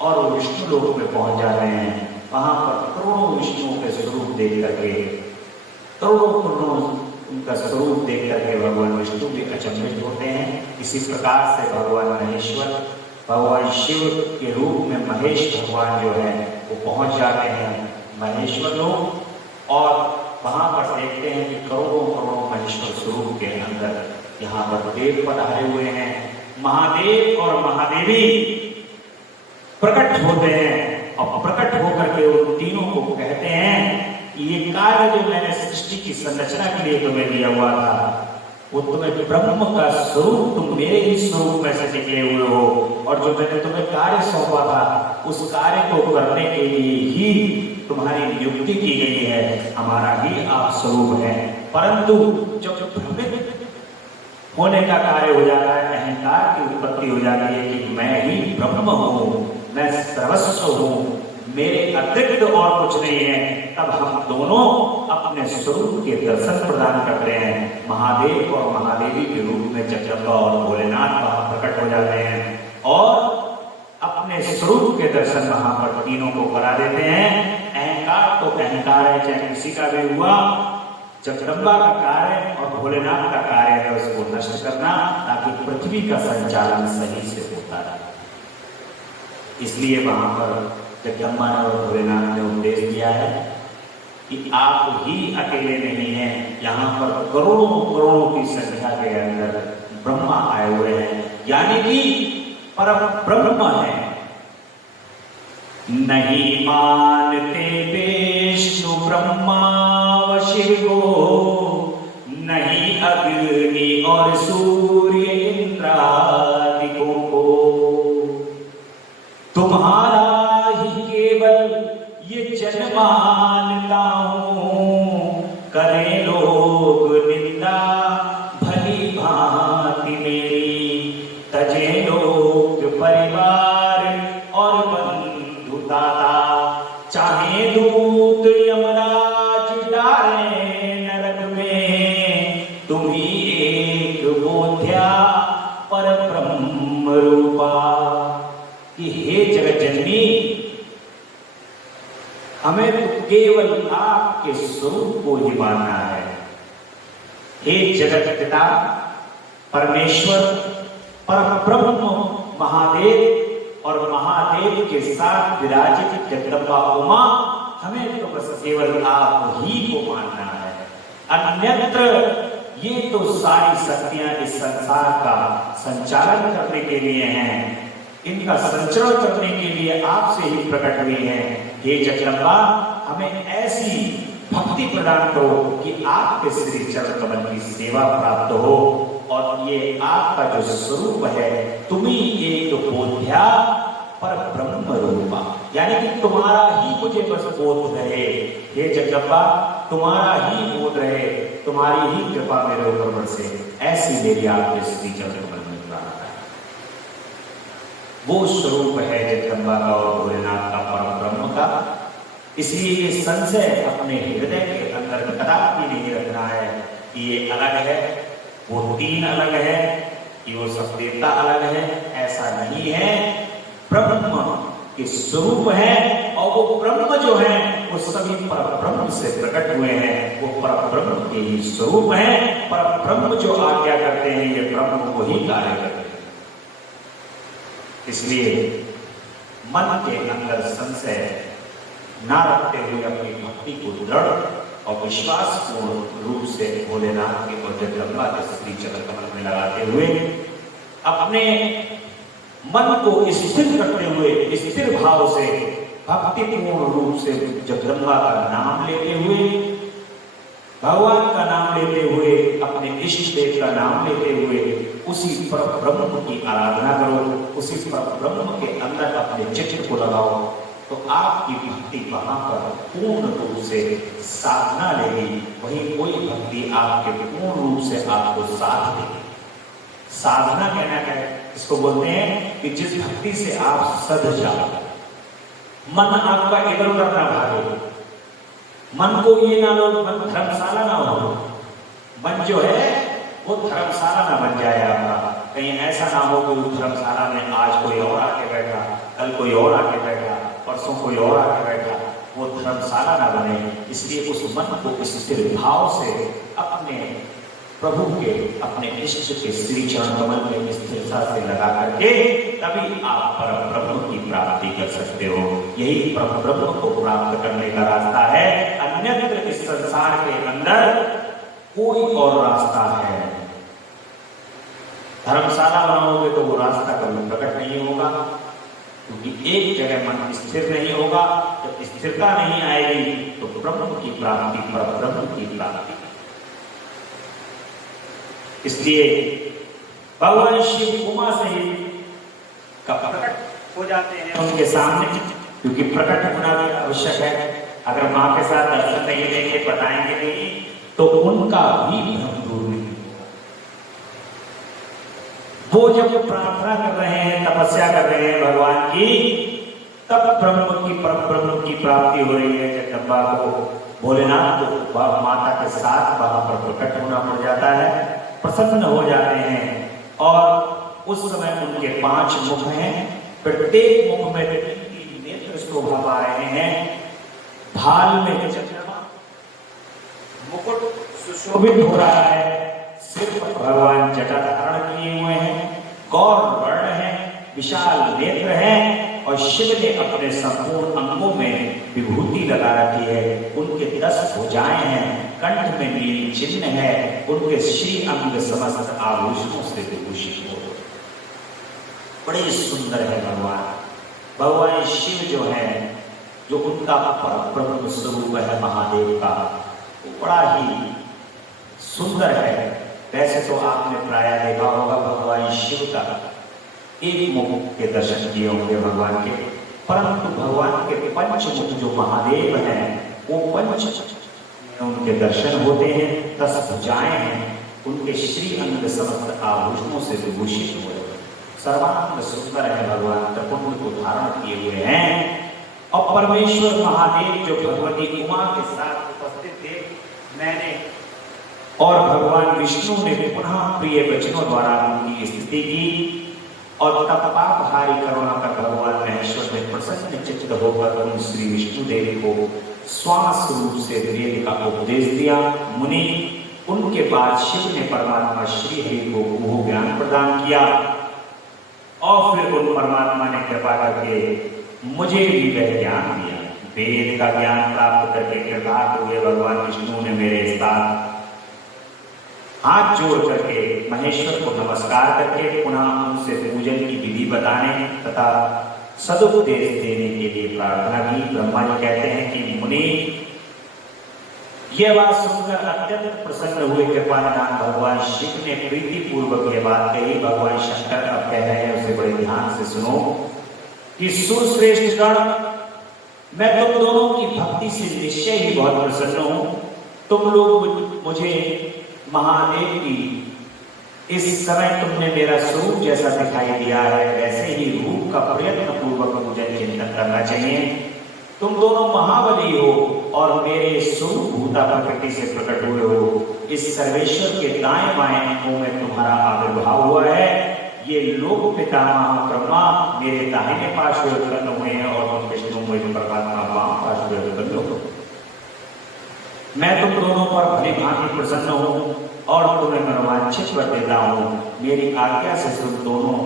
और वो विष्णु लोक में पहुंच जाते हैं। वहां पर करोड़ों विष्णुओं के स्वरूप देख करके, करोड़ों उनका स्वरूप देख करके भगवान विष्णु भी अचंभित होते हैं। इसी प्रकार से भगवान महेश्वर, भगवान शिव के रूप में महेश भगवान जो है वो पहुंच जाते हैं महेश्वर लोक और वहां पर देखते हैं कि करोड़ों करोड़ों महेश्वर स्वरूप के अंदर यहाँ पर देव पधारे हुए हैं। महादेव और महादेवी प्रकट होते हैं और प्रकट होकर के उन तीनों को कहते हैं कि ये कार्य जो मैंने सृष्टि की संरचना के लिए तुम्हें दिया हुआ था, वो तुम्हें ब्रह्म का स्वरूप, तुम मेरे ही स्वरूप में से निकले हुए हो और जो मैंने तुम्हें कार्य सौंपा था, उस कार्य को करने के लिए ही तुम्हारी नियुक्ति की गई है, हमारा ही आप स्वरूप है। परंतु जब भ्रमित होने का कार्य हो जाता है, अहंकार की उत्पत्ति हो जाती है कि मैं ही ब्रह्म हूँ, मैं सर्वस्व हूँ, मेरे अतिरिक्त और कुछ नहीं है, तब हम दोनों अपने स्वरूप के दर्शन प्रदान करते हैं। महादेव और महादेवी के रूप में जगदम्बा और भोलेनाथ वहां प्रकट हो जाते हैं और अपने स्वरूप के दर्शन वहां पर तीनों को करा देते हैं। अहंकार तो अहंकार है, चाहे किसी का भी हुआ, जगदम्बा का कार्य और भोलेनाथ का कार्य है उसको नष्ट करना, ताकि पृथ्वी का संचालन सही से होता रहे। इसलिए वहां पर जगदम्बा ने और भोलेनाथ ने उपदेश दिया है कि आप ही अकेले नहीं हैं, यहाँ पर करोड़ों करोड़ों की संख्या के अंदर ब्रह्मा आए हुए हैं, यानी कि परम ब्रह्म है। नहीं मानते विष्णु ब्रह्मा व शिव को, नहीं अग्नि और सूर्य इंद्रादिकों को, तुम्हारा ही केवल ये जन मानता हूं, करे लोग निंदा भली भांति मेरी, परिवार और बंधु दाता, चाहे दूत यमराज डाले नरक में, तुम ही एक बोध्या पर ब्रह्म रूपा। कि हे जगत जननी, हमें तो केवल आपके स्वरूप को ही मानना है। हे जगत पिता परमेश्वर परब्रह्म महादेव और महादेव के साथ विराजित जगदम्बा उमा, हमें तो बस केवल आप ही को मानना है। अन्यत्र ये तो सारी शक्तियां इस संसार का संचालन करने के लिए हैं, इनका संचरण करने के लिए आपसे ही प्रकट हुई हैं। हे जगदम्बा, हमें ऐसी भक्ति प्रदान करो कि आपके श्री चरण कमल की सेवा प्राप्त हो, और ये आपका जो स्वरूप है, तुम्ही एक बोध्या पर ब्रह्म रूपा, यानी कि तुम्हारा ही मुझे बस बोध रहे। हे जगदम्बा, तुम्हारा ही बोध रहे, तुम्हारी ही कृपा मेरे ऊपर बरसे, ऐसी मेरी आपके श्री चरण कमल में प्रार्थना है। वो स्वरूप है जगदम्बा का और भोलेनाथ का, परम ब्रह्म का। इसलिए ये संशय अपने हृदय के अंदर कदापि नहीं रखना है कि ये अलग है, वो तीन अलग है, कि वो सब देवता अलग है, ऐसा नहीं है। ब्रह्म के स्वरूप है, और वो ब्रह्म जो है वो सभी पर ब्रह्म से प्रकट हुए हैं, वो पर ब्रह्म के ही स्वरूप है। पर ब्रह्म जो आज्ञा करते हैं, ये ब्रह्म को ही कार्य करते हैं। इसलिए मन के अंदर संशय ना रखते हुए अपनी भक्ति को दृढ़ और विश्वासपूर्ण रूप से भोलेनाथ के और जगदम्बा के श्री चरण कमल में लगाते हुए अपने मन को स्थिर करते हुए, स्थिर भाव से भक्तिपूर्ण रूप से जगदम्बा का नाम लेते हुए, भगवान का नाम लेते हुए, अपने इष्ट देव का नाम लेते हुए उसी पर ब्रह्म की आराधना करो, उसी पर ब्रह्म के अंदर अपने चित्त को लगाओ, तो आपकी भक्ति वहां पर पूर्ण रूप से साधना लेगी। वहीं कोई भक्ति आपके पूर्ण रूप से आपको साध देगी। साधना कहना क्या है? इसको बोलते हैं कि जिस भक्ति से आप सध जाओ, मन आपका इधर उधर ना भागे, मन को ये ना लो मन धर्मशाला ना हो, मन जो है वो धर्मशाला ना बन जाए आपका। कहीं ऐसा ना हो कि उस धर्मशाला में आज कोई और आके बैठा, कल कोई और आके बैठा, परसों कोई और आके बैठा, वो धर्मशाला ना बने। इसलिए उस मन को स्थिर भाव से अपने प्रभु के, अपने इष्ट के श्री चरण कमल में स्थिरता से लगा करके तभी आप परम ब्रह्म की प्राप्ति कर सकते हो। यही परम ब्रह्म को प्राप्त करने का रास्ता है। अन्यत्र इस संसार के अंदर कोई और रास्ता है। धर्मशाला बनाओगे तो वो रास्ता कभी प्रकट नहीं होगा, क्योंकि एक जगह मन स्थिर नहीं होगा। जब स्थिरता नहीं आएगी तो ब्रह्म की प्राप्ति, पर ब्रह्म की प्राप्ति। इसलिए भगवान शिव उमा सहित का प्रकट हो जाते हैं उनके सामने, क्योंकि प्रकट होना भी आवश्यक है। अगर मां के साथ दर्शन नहीं देंगे, बताएंगे नहीं, तो उनका भी भ्रम दूर नहीं होगा। वो जब प्रार्थना कर रहे हैं, तपस्या कर रहे हैं भगवान की, तब ब्रह्म की, पर ब्रह्म की प्राप्ति हो रही है। जगदम्बा को, भोलेनाथ को माता के साथ वहां पर प्रकट होना पड़ जाता है, प्रसन्न हो जाते हैं। और उस समय उनके 5 मुख हैं, प्रत्येक मुख में 3 नेत्र शोभा पा रहे हैं। भाल में चंद्रमा, मुकुट सुशोभित हो रहा है, सिर पर भगवान जटा धारण किए हुए हैं, गौर वर्ण है, विशाल नेत्र हैं, और शिव ने अपने संपूर्ण अंगों में विभूति लगा रखी है। उनके 10 भुजाएं हैं, कंठ में नील चिन्ह है, उनके श्री अंग समस्त आभूषणों से विभूषित हो। बड़े सुंदर है भगवान। भगवान शिव जो है, जो उनका परब्रह्म स्वरूप है महादेव का, वो बड़ा ही सुंदर है। वैसे तो आपने प्राय देखा होगा भगवान शिव का एक मुख के दर्शन किए होंगे भगवान के, परंतु भगवान के 5 मुख जो महादेव हैं, वो 5 उनके दर्शन होते हैं। 10 भुजाएं हैं, उनके श्री अंग समस्त आभूषणों से विभूषित हुए, सर्वांग सुंदर है, भगवान त्रिपुंड को धारण किए हुए हैं। और परमेश्वर महादेव जो भगवती उमा के साथ उपस्थित थे, मैंने और भगवान विष्णु ने पुनः प्रिय वचनों द्वारा उनकी स्तुति की और तब पापहारी करुणा कर भगवान महेश्वर ने प्रसन्न चित्त होकर उन श्री विष्णु देव को श्वास रूप से वेद का उपदेश दिया। मुनि उनके बाद शिव ने परमात्मा श्री हरि को गुह ज्ञान प्रदान किया और फिर उन परमात्मा ने कृपा करके मुझे भी वह ज्ञान दिया। वेद का ज्ञान प्राप्त करके कृतार्थ हुए भगवान विष्णु ने मेरे साथ हाथ जोड़ करके महेश्वर को नमस्कार करके पुनः उनसे पूजन की विधि बताने तथा सदुपदेश देने के लिए प्रार्थना की। ब्रह्मा जी कहते हैं कि मुनि यह बात सुनकर अत्यंत प्रसन्न हुए। कृपानिधान भगवान शिव ने प्रीति पूर्वक यह बात कही। भगवान शंकर अब कह रहे हैं, उसे बड़े ध्यान से सुनो कि सुश्रेष्ठ गण, मैं तुम दोनों की भक्ति से निश्चय ही बहुत प्रसन्न हूं। तुम लोग मुझे महादेव की इस समय तुमने मेरा स्वरूप जैसा दिखाई दिया है, वैसे ही रूप का प्रयत्न पूर्वक पूजन चिंतन करना चाहिए। तुम दोनों महाबली हो और मेरे स्वरूप भूता प्रकृति से प्रकट हुए हो। इस सर्वेश्वर के दाएं बाएं अंगों में तुम्हारा आविर्भाव हुआ है। ये लोक पितामह ब्रह्मा मेरे दाहिने पार्श्व उत्पन्न हुए हैं और तुम विष्णु में परमात्मा वाम पार्श्व उत्पन्न हो। मैं तुम दोनों पर भली भांति प्रसन्न हूँ और तुम्हें मनोवांछित वर देता हूँ। मेरी आज्ञा से तुम दोनों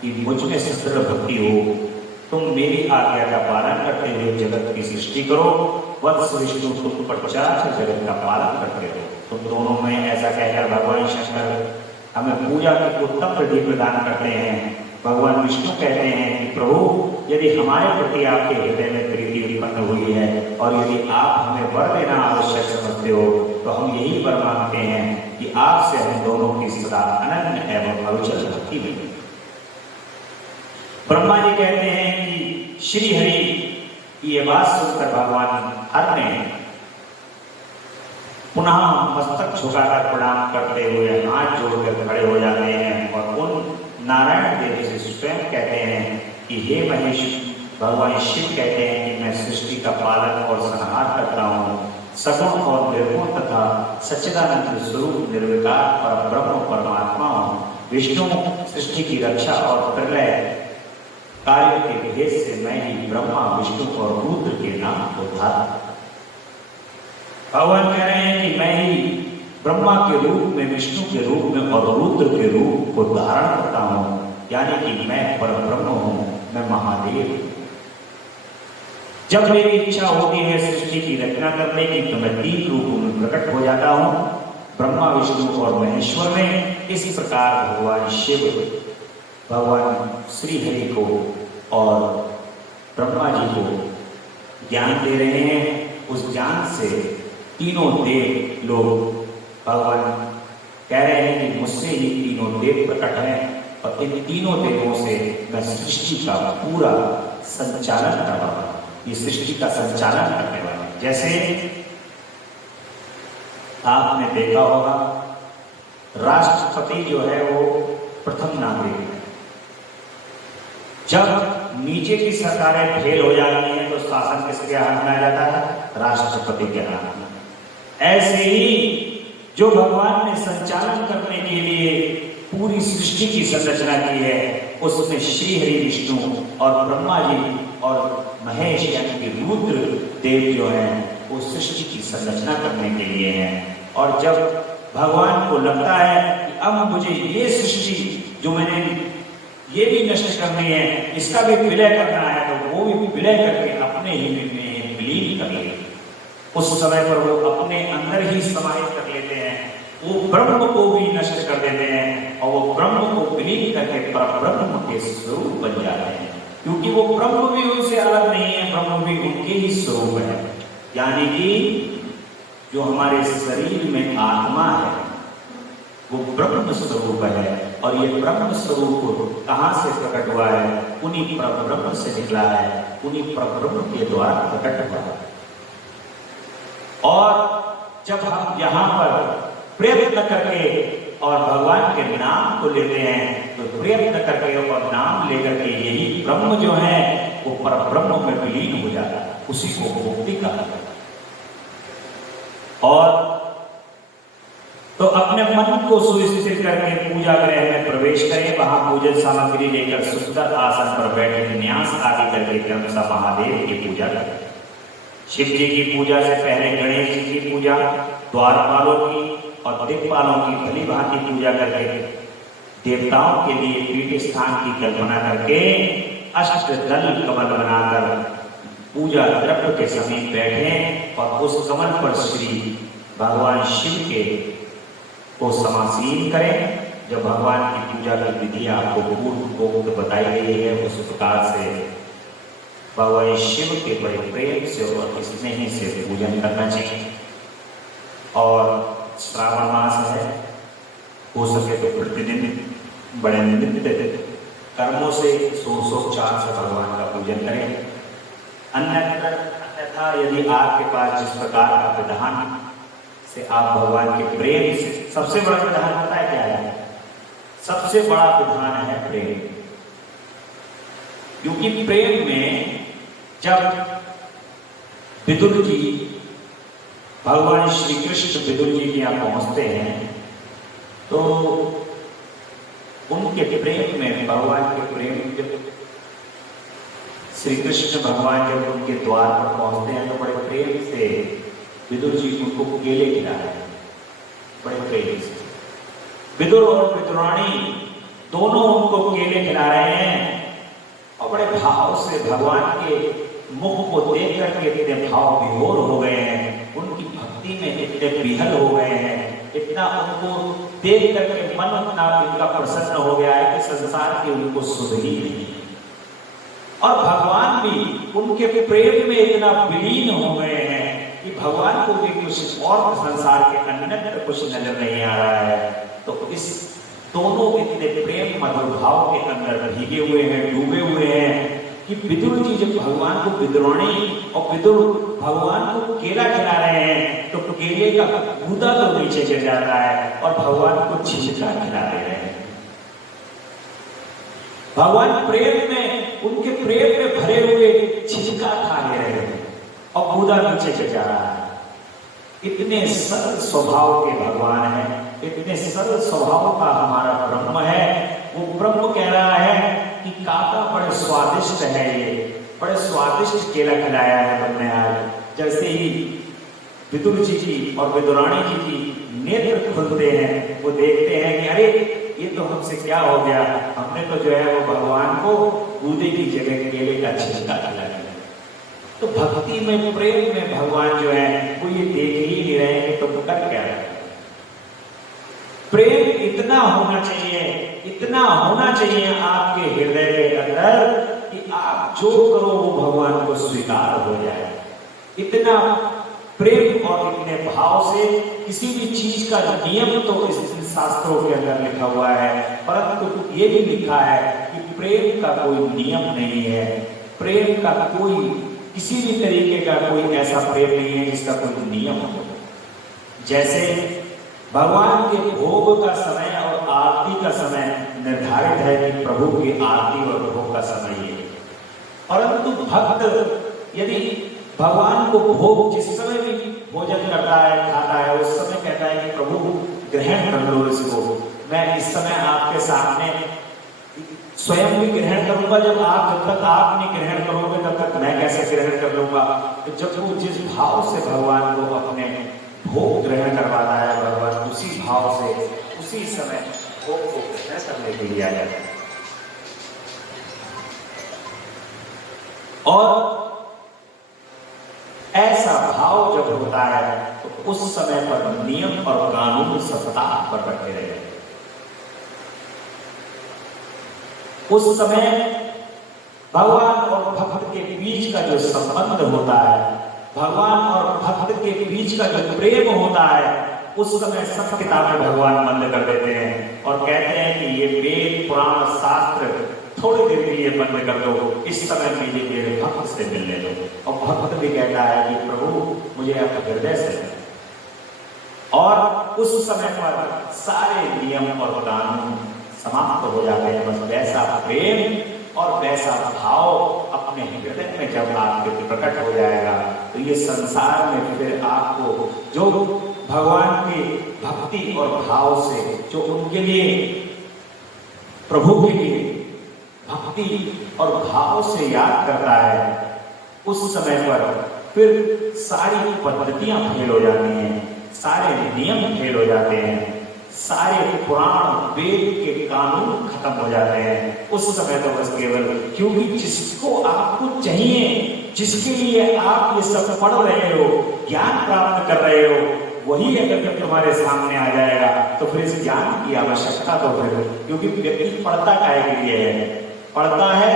की मुझ में सुदृढ़ भक्ति हो। तुम मेरी आज्ञा का पालन करते हुए जगत की सृष्टि करो। वत्स विष्णु तुम पश्चात जगत का पालन करते हो। तुम दोनों में ऐसा कहकर भगवान शंकर हमें पूजा की उत्तम विधि प्रदान करते हैं। भगवान विष्णु कहते हैं कि प्रभु, यदि हमारे प्रति आपके हृदय में प्रीति उत्पन्न हुई है और यदि आप हमें वर देना आवश्यक समझते हो तो हम यही वर मांगते हैं कि आपसे हम दोनों की सदा अनन्य एवं अविचल भक्ति मिले। ब्रह्मा जी कहते हैं कि श्री हरि की ये बात सुनकर भगवान हर ने पुनः मस्तक झुकाकर प्रणाम करते हुए हाथ जोड़कर खड़े हो जाते हैं और उन नारायण देव से स्वयं कहते हैं कि हे महेश, भगवान शिव कहते हैं कि मैं सृष्टि का पालन और संहार करता हूँ। सगुण और निर्गुण तथा सच्चिदानंद स्वरूप निर्विकार पर ब्रह्म परमात्मा हूँ। विष्णु सृष्टि की रक्षा और प्रलय कार्य के भेद से मैं ही ब्रह्मा विष्णु और रुद्र के नाम को धारण। भगवान कह रहे हैं कि मैं ही ब्रह्मा के रूप में, विष्णु के रूप में और रुद्र के रूप को धारण करता हूँ, यानी कि मैं परब्रह्म हूँ, मैं महादेव। जब मेरी इच्छा होती है सृष्टि की रचना करने की तो मैं तीन रूपों में प्रकट हो जाता हूँ, ब्रह्मा विष्णु और महेश्वर में। इस प्रकार भगवान शिव भगवान श्री हरि को और ब्रह्मा जी को ज्ञान दे रहे हैं। उस ज्ञान से तीनों देव लोग भगवान कह रहे हैं कि मुझसे ही तीनों देव प्रकट हैं और इन तीनों देवों से मैं सृष्टि का पूरा संचालन कर रहा हूं। ये सृष्टि का संचालन करने वाले, जैसे आपने देखा होगा राष्ट्रपति जो है वो प्रथम नागरिक है। जब नीचे की सरकारें फेल हो जाती हैं तो शासन किसके हाथ में आ जाता है? राष्ट्रपति के हाथ में। ऐसे ही जो भगवान ने संचालन करने के लिए पूरी सृष्टि की संरचना की है, उसमें श्री हरि विष्णु और ब्रह्मा जी और महेश यानी कि रुद्र देव जो हैं वो सृष्टि की संरचना करने के लिए हैं। और जब भगवान को लगता है कि अब मुझे ये सृष्टि जो मैंने ये भी नष्ट करनी है, इसका भी विलय करना है, तो वो भी विलय करके अपने ही में विलीन कर लेते। उस समय पर वो अपने अंदर ही समाहित कर लेते हैं, वो ब्रह्म को भी नष्ट कर देते हैं और वो ब्रह्म को विलीन करके परब्रह्म के स्वरूप बन जाते हैं। क्योंकि वो ब्रह्म भी उनसे अलग नहीं है, ब्रह्म भी उनके ही स्वरूप है। यानी कि जो हमारे शरीर में आत्मा है वो ब्रह्म स्वरूप है और ये ब्रह्म स्वरूप कहाँ से प्रकट हुआ है? उन्हीं परब्रह्म से निकला है, उन्हीं परब्रह्म के द्वारा प्रकट हुआ है। और जब हम यहाँ पर प्रयत्न करके और भगवान के नाम को लेते हैं तो प्रयत्न करके और नाम लेकर के यही ब्रह्म जो है वो पर ब्रह्म में विलीन हो जाता है, उसी को मुक्ति कहा जाता है। और तो अपने मन को सुस्थिर करके पूजा गृह में प्रवेश करें, वहां पूजन सामग्री लेकर सुंदर आसन पर बैठे न्यास आदि करके क्रमशः महादेव की पूजा करें। शिव जी की पूजा से पहले गणेश जी की पूजा, द्वारपालों की और दिक्पालों की भली भांति पूजा करके देवताओं के लिए पीठ स्थान की कल्पना करके अष्टदल कमल बनाकर पूजा द्रव्य के समीप बैठे और उस कमल पर श्री भगवान शिव के को समासीन करें। जब भगवान की पूजा की विधि आपको पूर्व बताई गई है उस प्रकार से भगवान शिव के बड़े प्रेम से और स्नेह से पूजन करना चाहिए। और श्रावण मास है, हो सके तो प्रतिदिन बड़े नित्य कर्मों से सोचोपचार से भगवान का पूजन करें। अन्यथा यदि आपके पास जिस प्रकार का विधान से आप भगवान के प्रेम से, सबसे बड़ा विधान पता है क्या है? सबसे बड़ा विधान है प्रेम। क्योंकि प्रेम में जब विदुर जी, भगवान श्री कृष्ण विदुर जी के यहाँ पहुंचते हैं तो उनके प्रेम में, भगवान के प्रेम, जब श्री कृष्ण भगवान जब उनके द्वार पर पहुंचते हैं तो बड़े प्रेम से विदुर जी उनको केले खिला रहे हैं, बड़े प्रेम से। विदुर और विदुरानी दोनों उनको केले खिला रहे हैं और बड़े भाव से भगवान के मुख को देख करके इतने भाव विभोर हो गए हैं, उनकी भक्ति में इतने विहल हो गए हैं, इतना उनको देख करके मन इतना उनका प्रसन्न हो गया है कि संसार की उनको सुध ही नहीं। और भगवान भी उनके प्रेम में इतना विलीन हो गए हैं कि भगवान को भी कुछ और संसार के अन्यत्र कुछ नजर नहीं आ रहा है। तो इस दोनों इतने प्रेम मधुर भाव के अंदर भीगे हुए हैं, डूबे हुए हैं कि विदुर जी जब भगवान को विदुरानी और विदुर भगवान को केला खिला रहे हैं तो केले का गूदा तो नीचे गिर जाता है और भगवान को छिलका खिला दे रहे हैं। भगवान प्रेम में, उनके प्रेम में भरे हुए छिलका खा ले रहे हैं और गूदा नीचे गिर जा रहा है। इतने सरल स्वभाव के भगवान हैं, इतने सरल स्वभाव का हमारा ब्रह्म है। वो ब्रह्म कह रहा है कि काका बड़े स्वादिष्ट है, ये बड़े स्वादिष्ट केला खिलाया है तुमने आज। जैसे ही विदुर जी की और विदुरानी जी की नेत्र खुलते हैं, वो देखते हैं कि अरे ये तो हमसे क्या हो गया, हमने तो जो है वो भगवान को गूदे की जगह केले का छिलका खिला दिया। तो भक्ति में, प्रेम में भगवान जो है वो ये देख ही नहीं रहे कि तुम कर क्या रहे। प्रेम इतना होना चाहिए, इतना होना चाहिए आपके हृदय के अंदर कि आप जो करो वो भगवान को स्वीकार हो जाए। इतना प्रेम और इतने भाव से किसी भी चीज का नियम तो इस शास्त्रों के अंदर लिखा हुआ है, परंतु ये भी लिखा है कि प्रेम का कोई नियम नहीं है, प्रेम का कोई, किसी भी तरीके का कोई ऐसा प्रेम नहीं है जिसका कोई नियम हो। जैसे भगवान के भोग का समय और आरती का समय निर्धारित है कि प्रभु की आरती और भोग का समय ये, परंतु भक्त यदि भगवान को भोग जिस समय भी भोजन करता है, खाता है, उस समय कहता है कि प्रभु ग्रहण कर लो इसको, मैं इस समय आपके सामने स्वयं भी ग्रहण करूंगा, जब तक आप नहीं ग्रहण करोगे तब तक मैं कैसे ग्रहण कर लूंगा। तो जब वो जिस भाव से भगवान को अपने भोग ग्रहण करवाता है, भगवान उसी भाव से उसी समय भोग को ग्रहण करने के लिए आ जाता है। और ऐसा भाव जब होता है तो उस समय पर नियम और कानून सत्ता पर बैठे रहे। उस समय भगवान और भक्त के बीच का जो संबंध होता है, भगवान और भक्त के बीच का जो प्रेम होता है, उस समय सब किताबें भगवान बंद कर देते हैं और कहते हैं कि ये वेद पुराण शास्त्र थोड़ी देर के लिए बंद कर दो, इस समय मुझे मेरे भक्त से मिलने दो। और भक्त भी कहता है कि प्रभु मुझे आप हृदय से, और उस समय पर सारे नियम और कानून समाप्त हो जाते हैं। बस वैसा प्रेम और वैसा भाव अपने हृदय में जब आपके प्रकट हो जाएगा तो ये संसार में फिर आपको जो भगवान की भक्ति और भाव से, जो उनके लिए, प्रभु के लिए भक्ति और भाव से याद करता है, उस समय पर फिर सारी पद्धतियां फेल हो जाती हैं, सारे नियम फेल हो जाते हैं, सारे पुराण वेद के कानून खत्म हो जाते हैं। उस समय तो बस केवल, क्योंकि जिसको आपको चाहिए, जिसके लिए आप ये सब पढ़ रहे हो, ज्ञान प्राप्त कर रहे हो, वही अगर तुम्हारे सामने आ जाएगा तो फिर इस ज्ञान की आवश्यकता तो फिर, क्योंकि व्यक्ति पढ़ता काहे के लिए है? पढ़ता है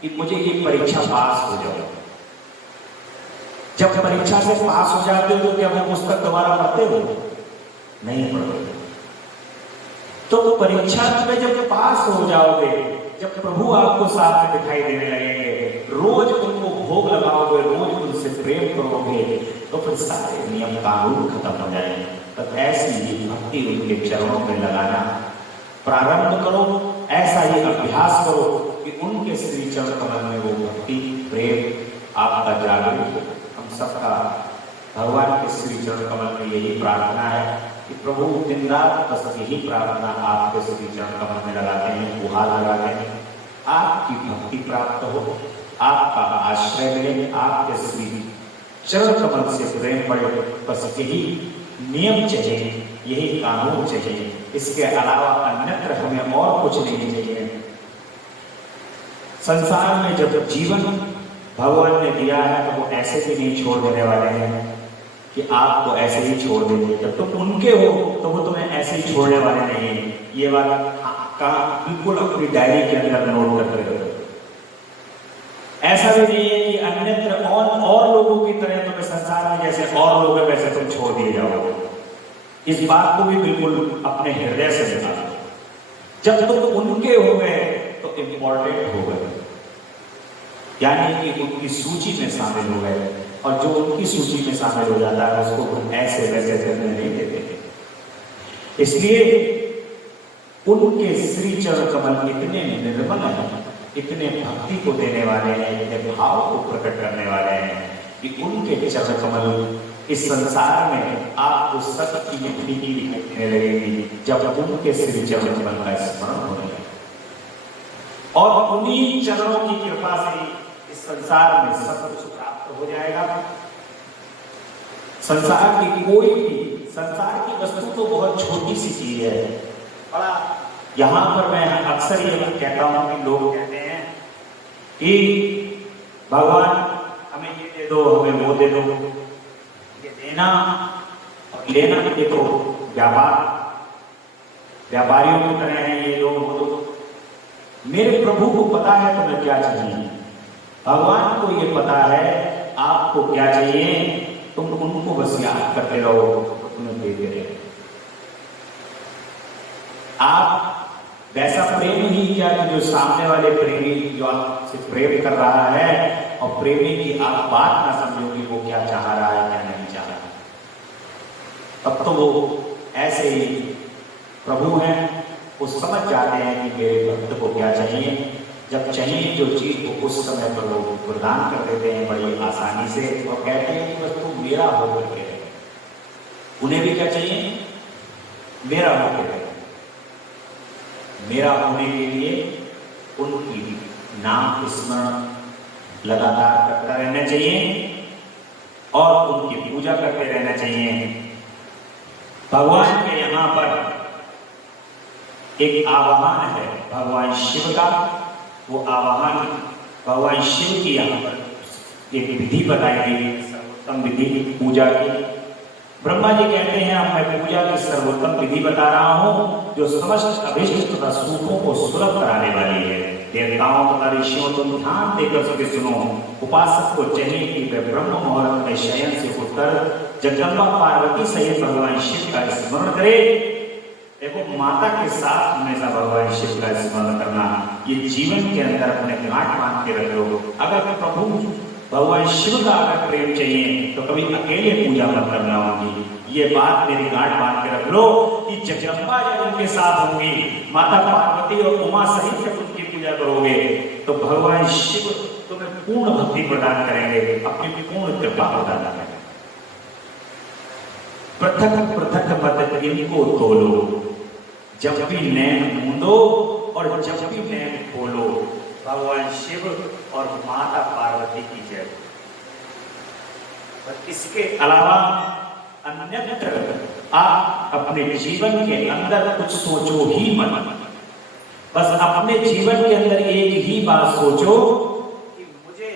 कि मुझे ये परीक्षा पास हो जाए। जब परीक्षा से पास हो जाते हो तो क्या वो पुस्तक दोबारा पढ़ते हो? नहीं पढ़ते। तो परीक्षा में जब पास हो जाओगे, जब प्रभु आपको साथ में दिखाई देने लगेंगे, रोज उनको भोग लगाओगे, रोज उनसे प्रेम करोगे, तो फिर सारे नियम कानून खत्म हो जाएंगे। तो ऐसी ही भक्ति उनके चरणों में लगाना प्रारंभ करो, ऐसा ही अभ्यास करो कि उनके श्री चरण कमल में वो भक्ति प्रेम आपका जागृत हो। हम सबका भगवान के श्री चरण कमल में यही प्रार्थना है कि प्रभु दिन रात बस यही प्रार्थना आपके श्री चरण कमल में लगाते हैं, गुहार लगाते हैं, आपकी भक्ति प्राप्त हो, आपका आश्रय मिले, आपके श्री चरण कमल से प्रेम बढ़े। बस यही नियम चाहिए, यही कानून चाहिए, इसके अलावा अन्यत्र हमें और कुछ नहीं चाहिए। संसार में जब जीवन भगवान ने दिया है तो वो ऐसे भी नहीं छोड़ देने वाले हैं कि आपको ऐसे ही छोड़ देंगे। जब तुम उनके हो तो वो तुम्हें ऐसे ही छोड़ने वाले नहीं है। ये बात का बिल्कुल अपनी डायरी के अंदर नोट करते रहो। ऐसा भी नहीं है कि अन्यत्र और लोगों की तरह तुम्हें संसार में जैसे और लोग हैं वैसे तुम छोड़ दिए जाओगे। इस बात को भी बिल्कुल अपने हृदय से निकालो। जब तुम उनके हो गए तो इंपॉर्टेंट हो गए, यानी कि उनकी सूची में शामिल हो गए, और जो उनकी सूची में शामिल हो जाता है उसको हम ऐसे वैसे करने नहीं देते। इसलिए उनके श्री चरण कमल इतने निर्मल हैं, इतने भक्ति को देने वाले हैं, इतने भाव को प्रकट करने वाले हैं कि उनके चरण कमल इस संसार में आपको सत्य की मिट्टी दिखने लगेगी जब उनके श्री चरण कमल का स्मरण हो जाए। और उन्हीं चरणों की कृपा से इस संसार में सब कुछ प्राप्त हो जाएगा। संसार की कोई भी, संसार की वस्तु तो बहुत छोटी सी चीज है। बड़ा यहां पर मैं अक्सर ये कहता हूं कि लोग कहते हैं कि भगवान हमें ये दे दो, हमें वो दे दो। ये देना और लेना ये तो व्यापारियों की तरह है, ये दो वो दो। मेरे प्रभु को पता है तुम्हें क्या चाहिए, भगवान को ये पता है आपको क्या चाहिए, तुम उनको बस याद करते रहो, तुम्हें देते रहे। आप वैसा प्रेम ही क्या कि जो सामने वाले प्रेमी जो आपसे प्रेम कर रहा है और प्रेमी की आप बात ना समझो कि वो क्या चाह रहा है क्या नहीं चाह रहा, तब तो वो ऐसे ही प्रभु हैं, वो समझ जाते हैं कि मेरे भक्त को क्या चाहिए। जब चाहिए जो चीज को उस समय पर वो प्रदान कर देते हैं बड़ी आसानी से, और कहते हैं कि बस तू मेरा होकर के रहे। उन्हें भी क्या चाहिए? मेरा होकर रहे। मेरा होने के लिए उनकी नाम स्मरण लगातार करता रहना चाहिए और उनकी पूजा करते रहना चाहिए। भगवान के यहाँ पर एक आवाहन है भगवान शिव का, वो आवाहन भगवान शिव की यहाँ पर एक विधि बताई गई, सर्वोत्तम विधि पूजा की। ब्रह्मा जी कहते हैं अब मैं पूजा की सर्वोत्तम विधि बता रहा हूँ जो समस्त अभिष्ट तथा सुखों को सुलभ कराने वाली है। देवताओं तथा ऋषियों तुम ध्यान देकर सके सुनो। उपासक को चाहिए कि वह ब्रह्म मुहूर्त में शयन से उठकर जगदम्बा पार्वती सहित भगवान शिव का स्मरण करे। देखो, माता के साथ हमेशा भगवान शिव का स्मरण करना, ये जीवन के अंदर अपने गांठ बांध के रख लो। अगर प्रभु भगवान शिव का अगर प्रेम चाहिए तो कभी अकेले पूजा मत करना होगी। ये बात मेरी गांठ बांध के रख लो कि जगदम्बा जब उनके साथ होंगी, माता पार्वती और उमा सहित जब उनकी पूजा करोगे तो भगवान शिव तुम्हें पूर्ण भक्ति प्रदान करेंगे, अपनी पूर्ण कृपा प्रदान करेंगे। पृथक पृथक मत इनको तोलो, जब भी नैन मूंदो और जब भी नैन खोलो, भगवान शिव और माता पार्वती की जय। इसके अलावा अन्यत्र आप अपने जीवन के अंदर कुछ सोचो ही मत। बस अपने जीवन के अंदर एक ही बात सोचो कि मुझे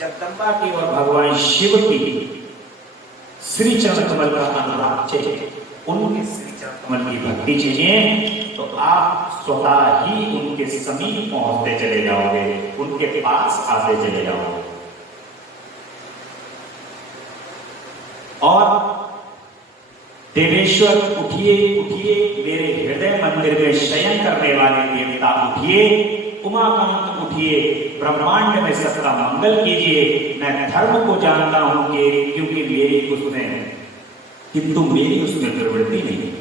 जगदम्बा की और भगवान शिव की श्री चरण कमल का अनुराग चाहिए, उनके श्री चरण कमल की भक्ति चाहिए। तो आप स्वतः ही उनके समीप पहुंचते चले जाओगे, उनके पास आते चले जाओगे। और देवेश्वर उठिए उठिए, मेरे हृदय मंदिर में शयन करने वाले देवता उठिए, उमाकांत उठिए, ब्रह्मांड में सबका मंगल कीजिए। मैं धर्म को जानता हूं कि क्योंकि मेरी उसमें, किंतु मेरी उसमें प्रवृत्ति नहीं।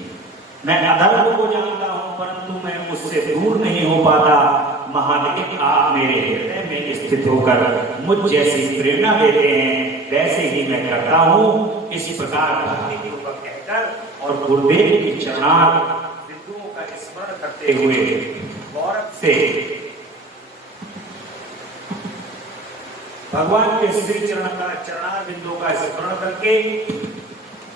मैं अधर्म को जानता हूं परंतु मैं उससे दूर नहीं हो पाता। महादेव आप मेरे हृदय में स्थित होकर मुझ जैसी प्रेरणा देते हैं, वैसे ही मैं करता हूं। इस प्रकार भक्ति के ऊपर कहकर और गुरुदेव की चरणार बिंदुओं का स्मरण करते हुए गौरव से भगवान के श्री चरणार बिंदुओं का स्मरण करके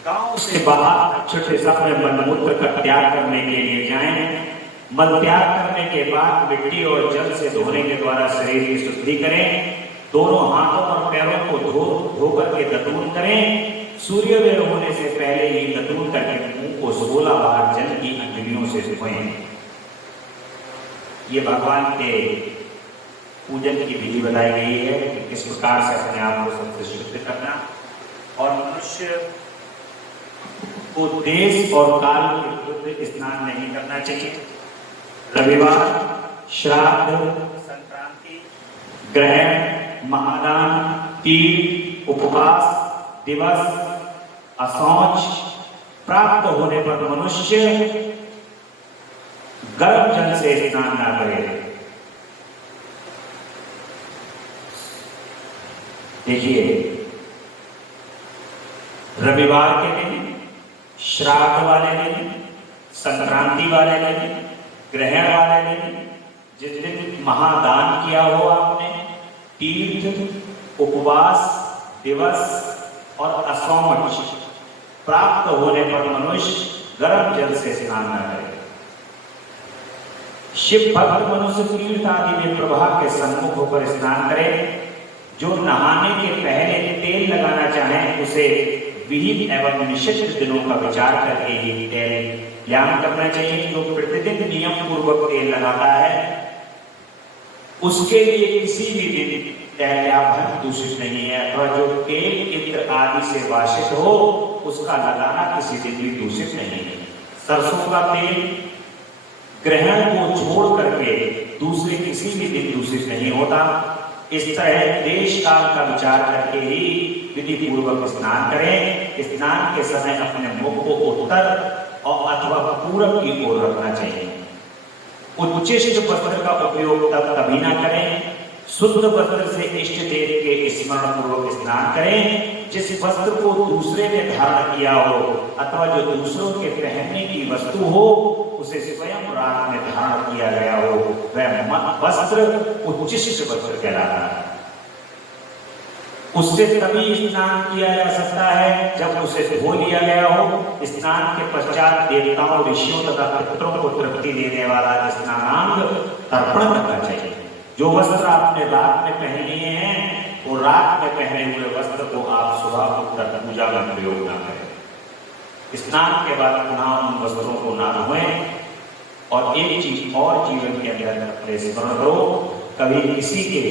गांव से बाहर छोटे सपने मलमूत्र का त्याग करने के लिए जाएं। मल त्याग करने के बाद मिट्टी और जल से धोने के द्वारा शरीर की शुद्धि करें। दोनों हाथों और पैरों को धो करके दतून करें। सूर्योदय होने से पहले ही दतून करके मुंह को 16 बार जल की अंजलियों से धोएं। ये भगवान के पूजन की विधि बताई गई है कि किस प्रकार से अपने आप को सबसे शुद्ध करना। और मनुष्य को देश और काल के विरुद्ध स्नान नहीं करना चाहिए। रविवार, श्राद्ध, संक्रांति, ग्रहण, महादान, तीज, उपवास दिवस, असौच प्राप्त होने पर मनुष्य गर्म जल से स्नान न करे। देखिए, रविवार के दिन, श्राद्ध वाले दिन, संक्रांति वाले दिन, ग्रहण वाले दिन, जिस दिन महादान किया हो आपने, तीर्थ, उपवास दिवस और असौच प्राप्त होने पर मनुष्य गर्म जल से स्नान न करे। शिव भक्त मनुष्य तीर्थ आदि में प्रवाह के सम्मुख होकर स्नान करे। जो नहाने के पहले तेल लगाना चाहे उसे विहित एवं निषिद्ध दिनों का विचार करके ही तेल यान करना चाहिए। जो प्रतिदिन नियम पूर्वक तेल लगाता है उसके लिए किसी भी दिन तैल्याभन दूषित नहीं है, अथवा जो तेल इत्र आदि से वाषित हो उसका लगाना किसी दिन भी दूषित नहीं है। सरसों का तेल ग्रहण को छोड़ करके दूसरे किसी भी दिन दूषित नहीं होता। इस तरह देश काल का विचार करके ही विधि पूर्वक स्नान करें। स्नान के समय अपने मुख को उत्तर और अथवा पूरब की ओर रखना चाहिए। उच्चिष्ट वस्त्र का उपयोग तब कभी ना करें। शुद्ध वस्त्र से इष्ट देव के स्मरण पूर्वक स्नान करें। जिस वस्त्र को दूसरे ने धारण किया हो अथवा जो दूसरों के पहनने की वस्तु हो उसे स्वयं रात में धारण किया गया हो वह वस्त्र उच्चिष्ट वस्त्र कहलाता है। उससे तभी स्नान किया जा सकता है जब उसे धो लिया गया हो। स्नान के पश्चात देवताओं, ऋषियों तथा पितरों को तृप्ति देने वाला स्नानांग तर्पण करना चाहिए। जो वस्त्र आपने रात में पहन लिए हैं वो रात में पहने हुए वस्त्र को आप सुबह उठकर पूजा में प्रयोग न करें। स्नान के बाद पुनः उन वस्त्रों को ना धोएं। और एक चीज और जीवन के अंदर अपने स्मरण करो, कभी किसी के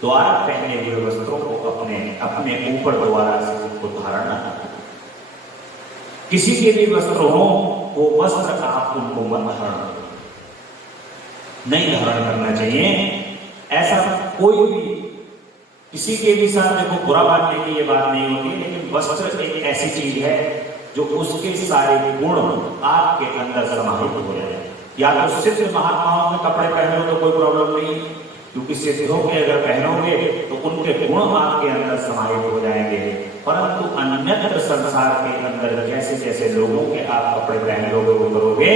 द्वारा पहने हुए वस्त्रों को अपने ऊपर दोबारा से उनको धारण न करें। किसी के भी वस्त्र हो वो वस्त्र आप उनको मत धारण नहीं धारण करना चाहिए। ऐसा कोई भी किसी के भी साथ देखो बुरा मानने की ये बात नहीं होती, लेकिन वस्त्र एक ऐसी चीज है जो उसके सारे गुण आपके अंदर समाहित हो जाए। या तो सिद्ध महात्माओं के कपड़े पहनो तो कोई प्रॉब्लम नहीं, क्योंकि सिद्धों के अगर पहनोगे तो उनके गुण आपके अंदर समाहित हो जाएंगे। परंतु अन्यत्र संसार के अंदर जैसे जैसे लोगों के आप कपड़े पहन लोगे वो करोगे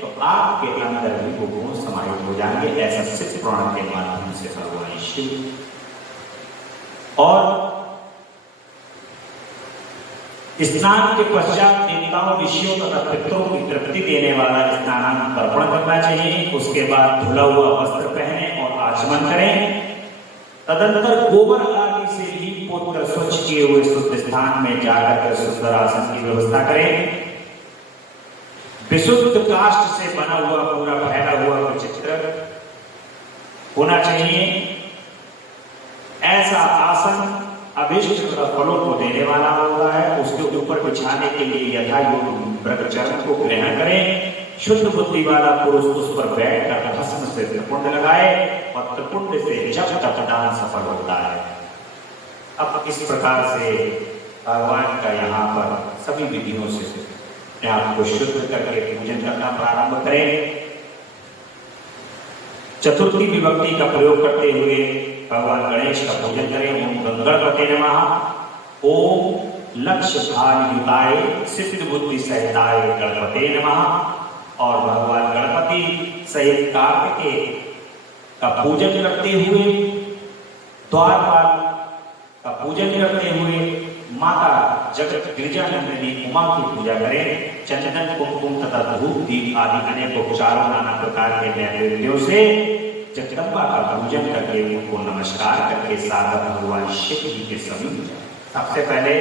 तो आपके अंदर भी वो गुण समाहित हो जाएंगे। ऐसा सिद्ध पुराण के माध्यम से भगवान शिव और स्नान के पश्चात देवताओं ऋषियों तथा पितरों की तृप्ति देने वाला स्नान तर्पण करना चाहिए। उसके बाद धुला हुआ वस्त्र पहने और आचमन करें। तदंतर गोबर आदि से लीप पोत कर स्वच्छ किए हुए शुद्ध स्थान में जाकर सुंदर आसन की व्यवस्था करें। विशुद्ध काष्ठ से बना हुआ पूरा फैला हुआ चित्र होना चाहिए। ऐसा आसन अभिष्ट फलों को देने वाला होता है। उसके ऊपर बिछाने के लिए यथा योग ब्रह्मचर्य को ग्रहण करें। शुद्ध बुद्धि वाला पुरुष उस पर बैठकर भस्म से त्रिपुंड लगाए और त्रिपुंड से जप तप दान सफल होता है। अब इस प्रकार से भगवान का यहाँ पर सभी विधियों से अपने आप को शुद्ध करके पूजन करना प्रारंभ करें। चतुर्थी विभक्ति का प्रयोग करते हुए भगवान गणेश का पूजन करें। ओम गंगणपते नमः। ओम लक्ष्य भाल युताय सिद्ध बुद्धि सहिताय गणपते नमः। और भगवान गणपति सहित कार्तिकेय का पूजन करते हुए, द्वारपाल का पूजन करते हुए माता जगत गिरिजानंदिनी उमा की पूजा करें। चंदन कुमकुम तथा धूप दीप आदि अनेक उपचारों नाना प्रकार के नैवेद्यों से जगदम्बा का पूजन करके उनको नमस्कार करके साधक भगवान शिव जी के समीप जाए। सबसे पहले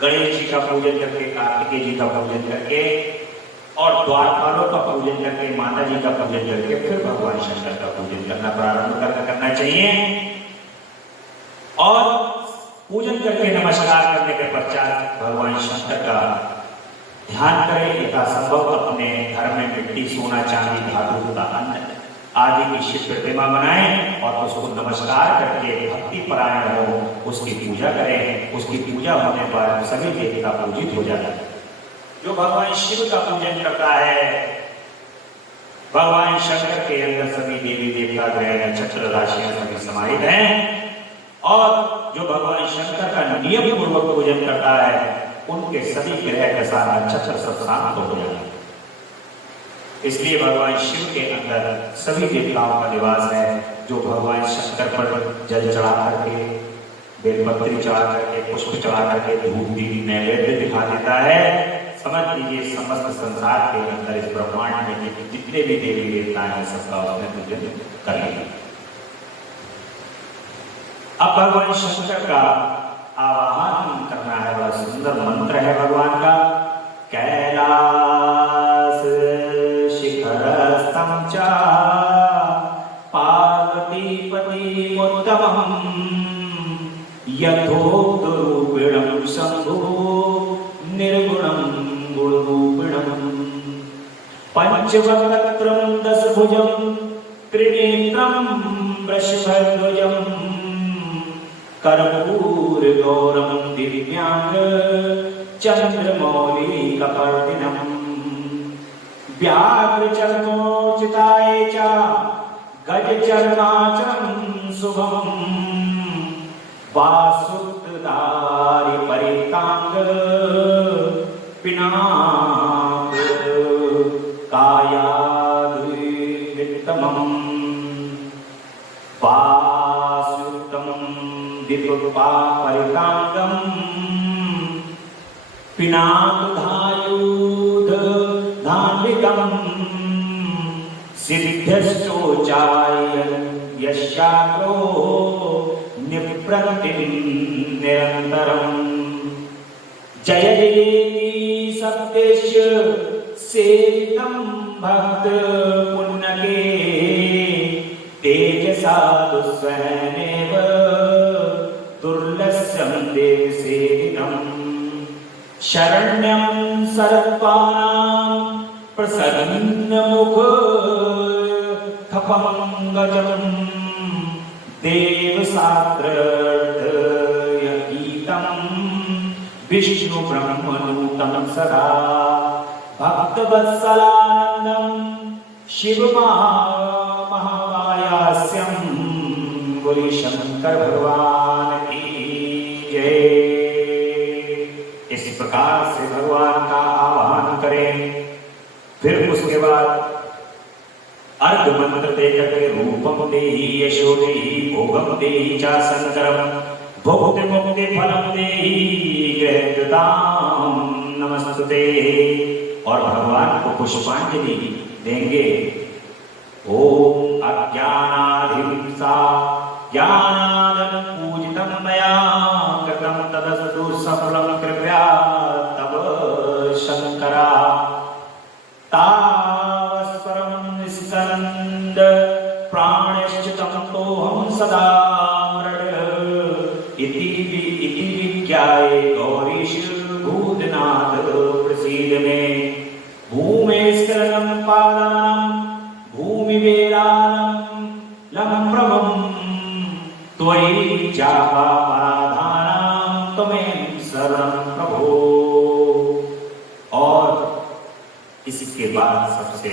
गणेश जी का पूजन करके, कार्तिकेय जी का पूजन करके और द्वारपालों का पूजन करके, माता जी का पूजन करके फिर भगवान शंकर का पूजन करना प्रारंभ करना चाहिए। और पूजन करके नमस्कार करने के पश्चात भगवान शंकर का ध्यान करें। यथासंभव अपने घर में मिट्टी, सोना, चांदी, धातु का अन्न आदि की शिव प्रतिमा बनाएं और उसको नमस्कार करके भक्ति परायण हो उसकी पूजा करें। उसकी पूजा होने पर सभी देवता पूजित हो जाते हैं। जो भगवान शिव का पूजन करता है, भगवान शंकर के अंदर सभी देवी देवता, ग्रह, नक्षत्र, राशियां सभी समाहित हैं। और जो भगवान शंकर का नियम पूर्वक पूजन करता है उनके सभी ग्रह दशा नक्षत्र सब शांत हो जाते हैं। इसलिए भगवान शिव के अंदर सभी देवताओं का निवास है। जो भगवान शंकर पर जल चढ़ा करके, बेलपत्री चढ़ा करके, पुष्प चढ़ा करके धूप दीप नैवेद्य दिखा देता है, समझ लीजिए समस्त संसार के अंदर इस ब्रह्मांड में जितने भी देवी देवता हैं सबका उसने पूजन करेंगे। अब भगवान शंकर का आवाहन करना है। बड़ा सुंदर मंत्र है भगवान का। कैलास शिखरस्थं च पार्वतीपति उत्तमं यथोक्तरूपिणं शंभो निर्गुणं गुणरूपिणं पंचवक्त्रं दशभुजं त्रिनेत्रं वृषभध्वजं कर्पूरगौरं दिव्यांग चंद्रमौलिकपर्दिनं व्याघ्रचर्मोचिताय च गजचर्माचलं शुभं वासुदारि परितांग पिनाक कायाद्वित्तमं वासुत्तमं दिव्यपा परितांगं पिनाकधायुध धान्विकं सिद्धश्चोचाय यशाग्रो निप्रतिं निरन्तरं जय जयेति सप्तेश सेवितं भक्त पुण्यके तेजसा दुस्सहनेव दुर्लभं देवसेवितं शरण्यं सर्वाणां प्रसन्नमुख खपमंगजं देवसाग्रगीतं विष्णुपदाश्रयं विष्णु ब्रह्मणूतं सदा भक्तवत्सलानंदं शिव महामायास्यं बोले शंकर भगवान की जय। इस प्रकार से भगवान का आवाहन करें। फिर उसके बाद अर्घ मंत्र देकर के रूपम देहि यशो देहि भोगम देहि चा शंकरम भोक्ति मुक्ति फलम देहि गृहकृताम नमस्तुते। और भगवान को पुष्पांजलि देंगे। ओम अज्ञानाधिंसा ज्ञानादं पूजितं मया कृतं तदस्तु सफलं कृपया तव शंकरा तावस्परं निस्कन्द प्राणश्चितं तोहं सदा मृड इति विज्ञाय गौरीश भूतनाथ प्रसीद मे भूमेस्खलनं पादानं भूमिवेदानं लम्प्रमं त्वयि चापापाधानां त्वमेव शरणं प्रभो। और इसके बाद सबसे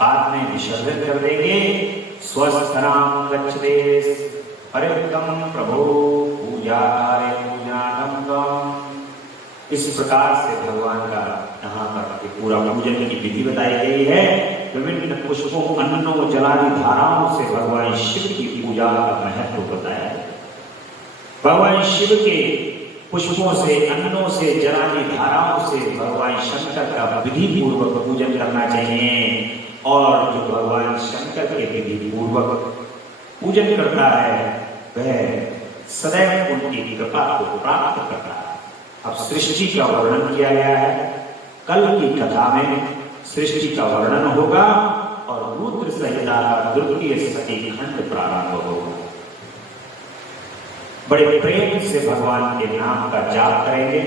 बाद में विसर्जन कर देंगे। स्वस्थराम गच्छते परिक्रम प्रभो पूजा कार्य पूजानंदम। इस प्रकार से भगवान का यहाँ पर पूरा पूजन की विधि बताई गई है। विभिन्न पुष्पों अन्नों जलादि धाराओं से भगवान शिव की पूजा का महत्व बताया है। भगवान शिव के पुष्पों से अन्नों से जलादि धाराओं से भगवान शंकर का विधि पूर्वक पूजन करना चाहिए। और जो भगवान शंकर के विधि पूर्वक पूजन करता है वह सदैव उनकी कृपा को प्राप्त करता है। अब सृष्टि का वर्णन किया गया है। कल की कथा में सृष्टि का वर्णन होगा और रुद्र संहिता का द्वितीय सती खंड प्रारंभ होगा। बड़े प्रेम से भगवान के नाम का जाप करेंगे।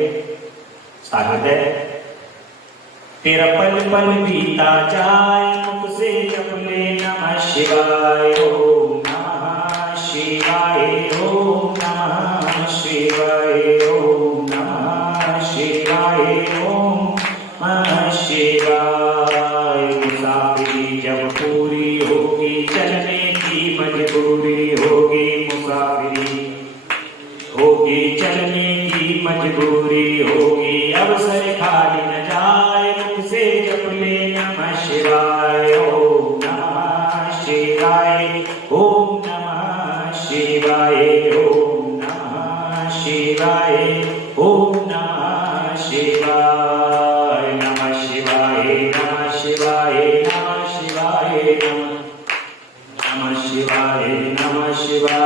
साहित्य तेरा पल पल बीता जाए मुख से जप ले नमः शिवाय ओम नमः शिवाय ओम नमः शिवाय ओम नमः शिवाय ओम नमः शिवाय। मुसाफिरी जब पूरी होगी चलने की मजबूरी होगी मुसाफिरी होगी चलने की मजबूरी होगी अवसर खाली न जाए मुख से जप ले नमः शिवाय ओम नमः शिवाय ओम नमः शिवाय ओम नमः शिवाय ओम नमः शिवाय नमः शिवाय नमः शिवाय नमः शिवाय नमः शिवाय नमः शिवाय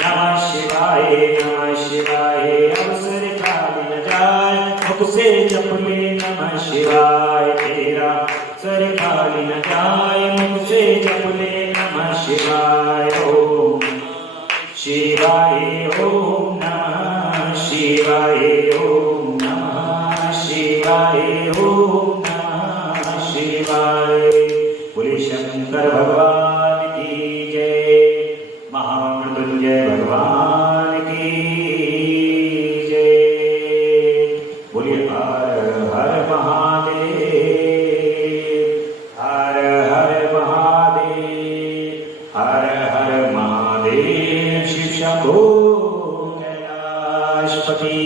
नमः शिवाय नमः शिवाय। अवसर खाली न जाए मुख से जप ले नमः शिवाय तेरा सर खाली न जाए मुख से जप ले नमः शिवाय ओम शिवाय ओम नमः शिवाय ओम नमः शिवाय ओम नमः शिवाय। बोले शंकर भगवान की जय। महामृत्युंजय भगवान की जय। बोलिए हर हर महादेव हर हर महादेव हर हर महादेव शिव शंभो कैलाशपति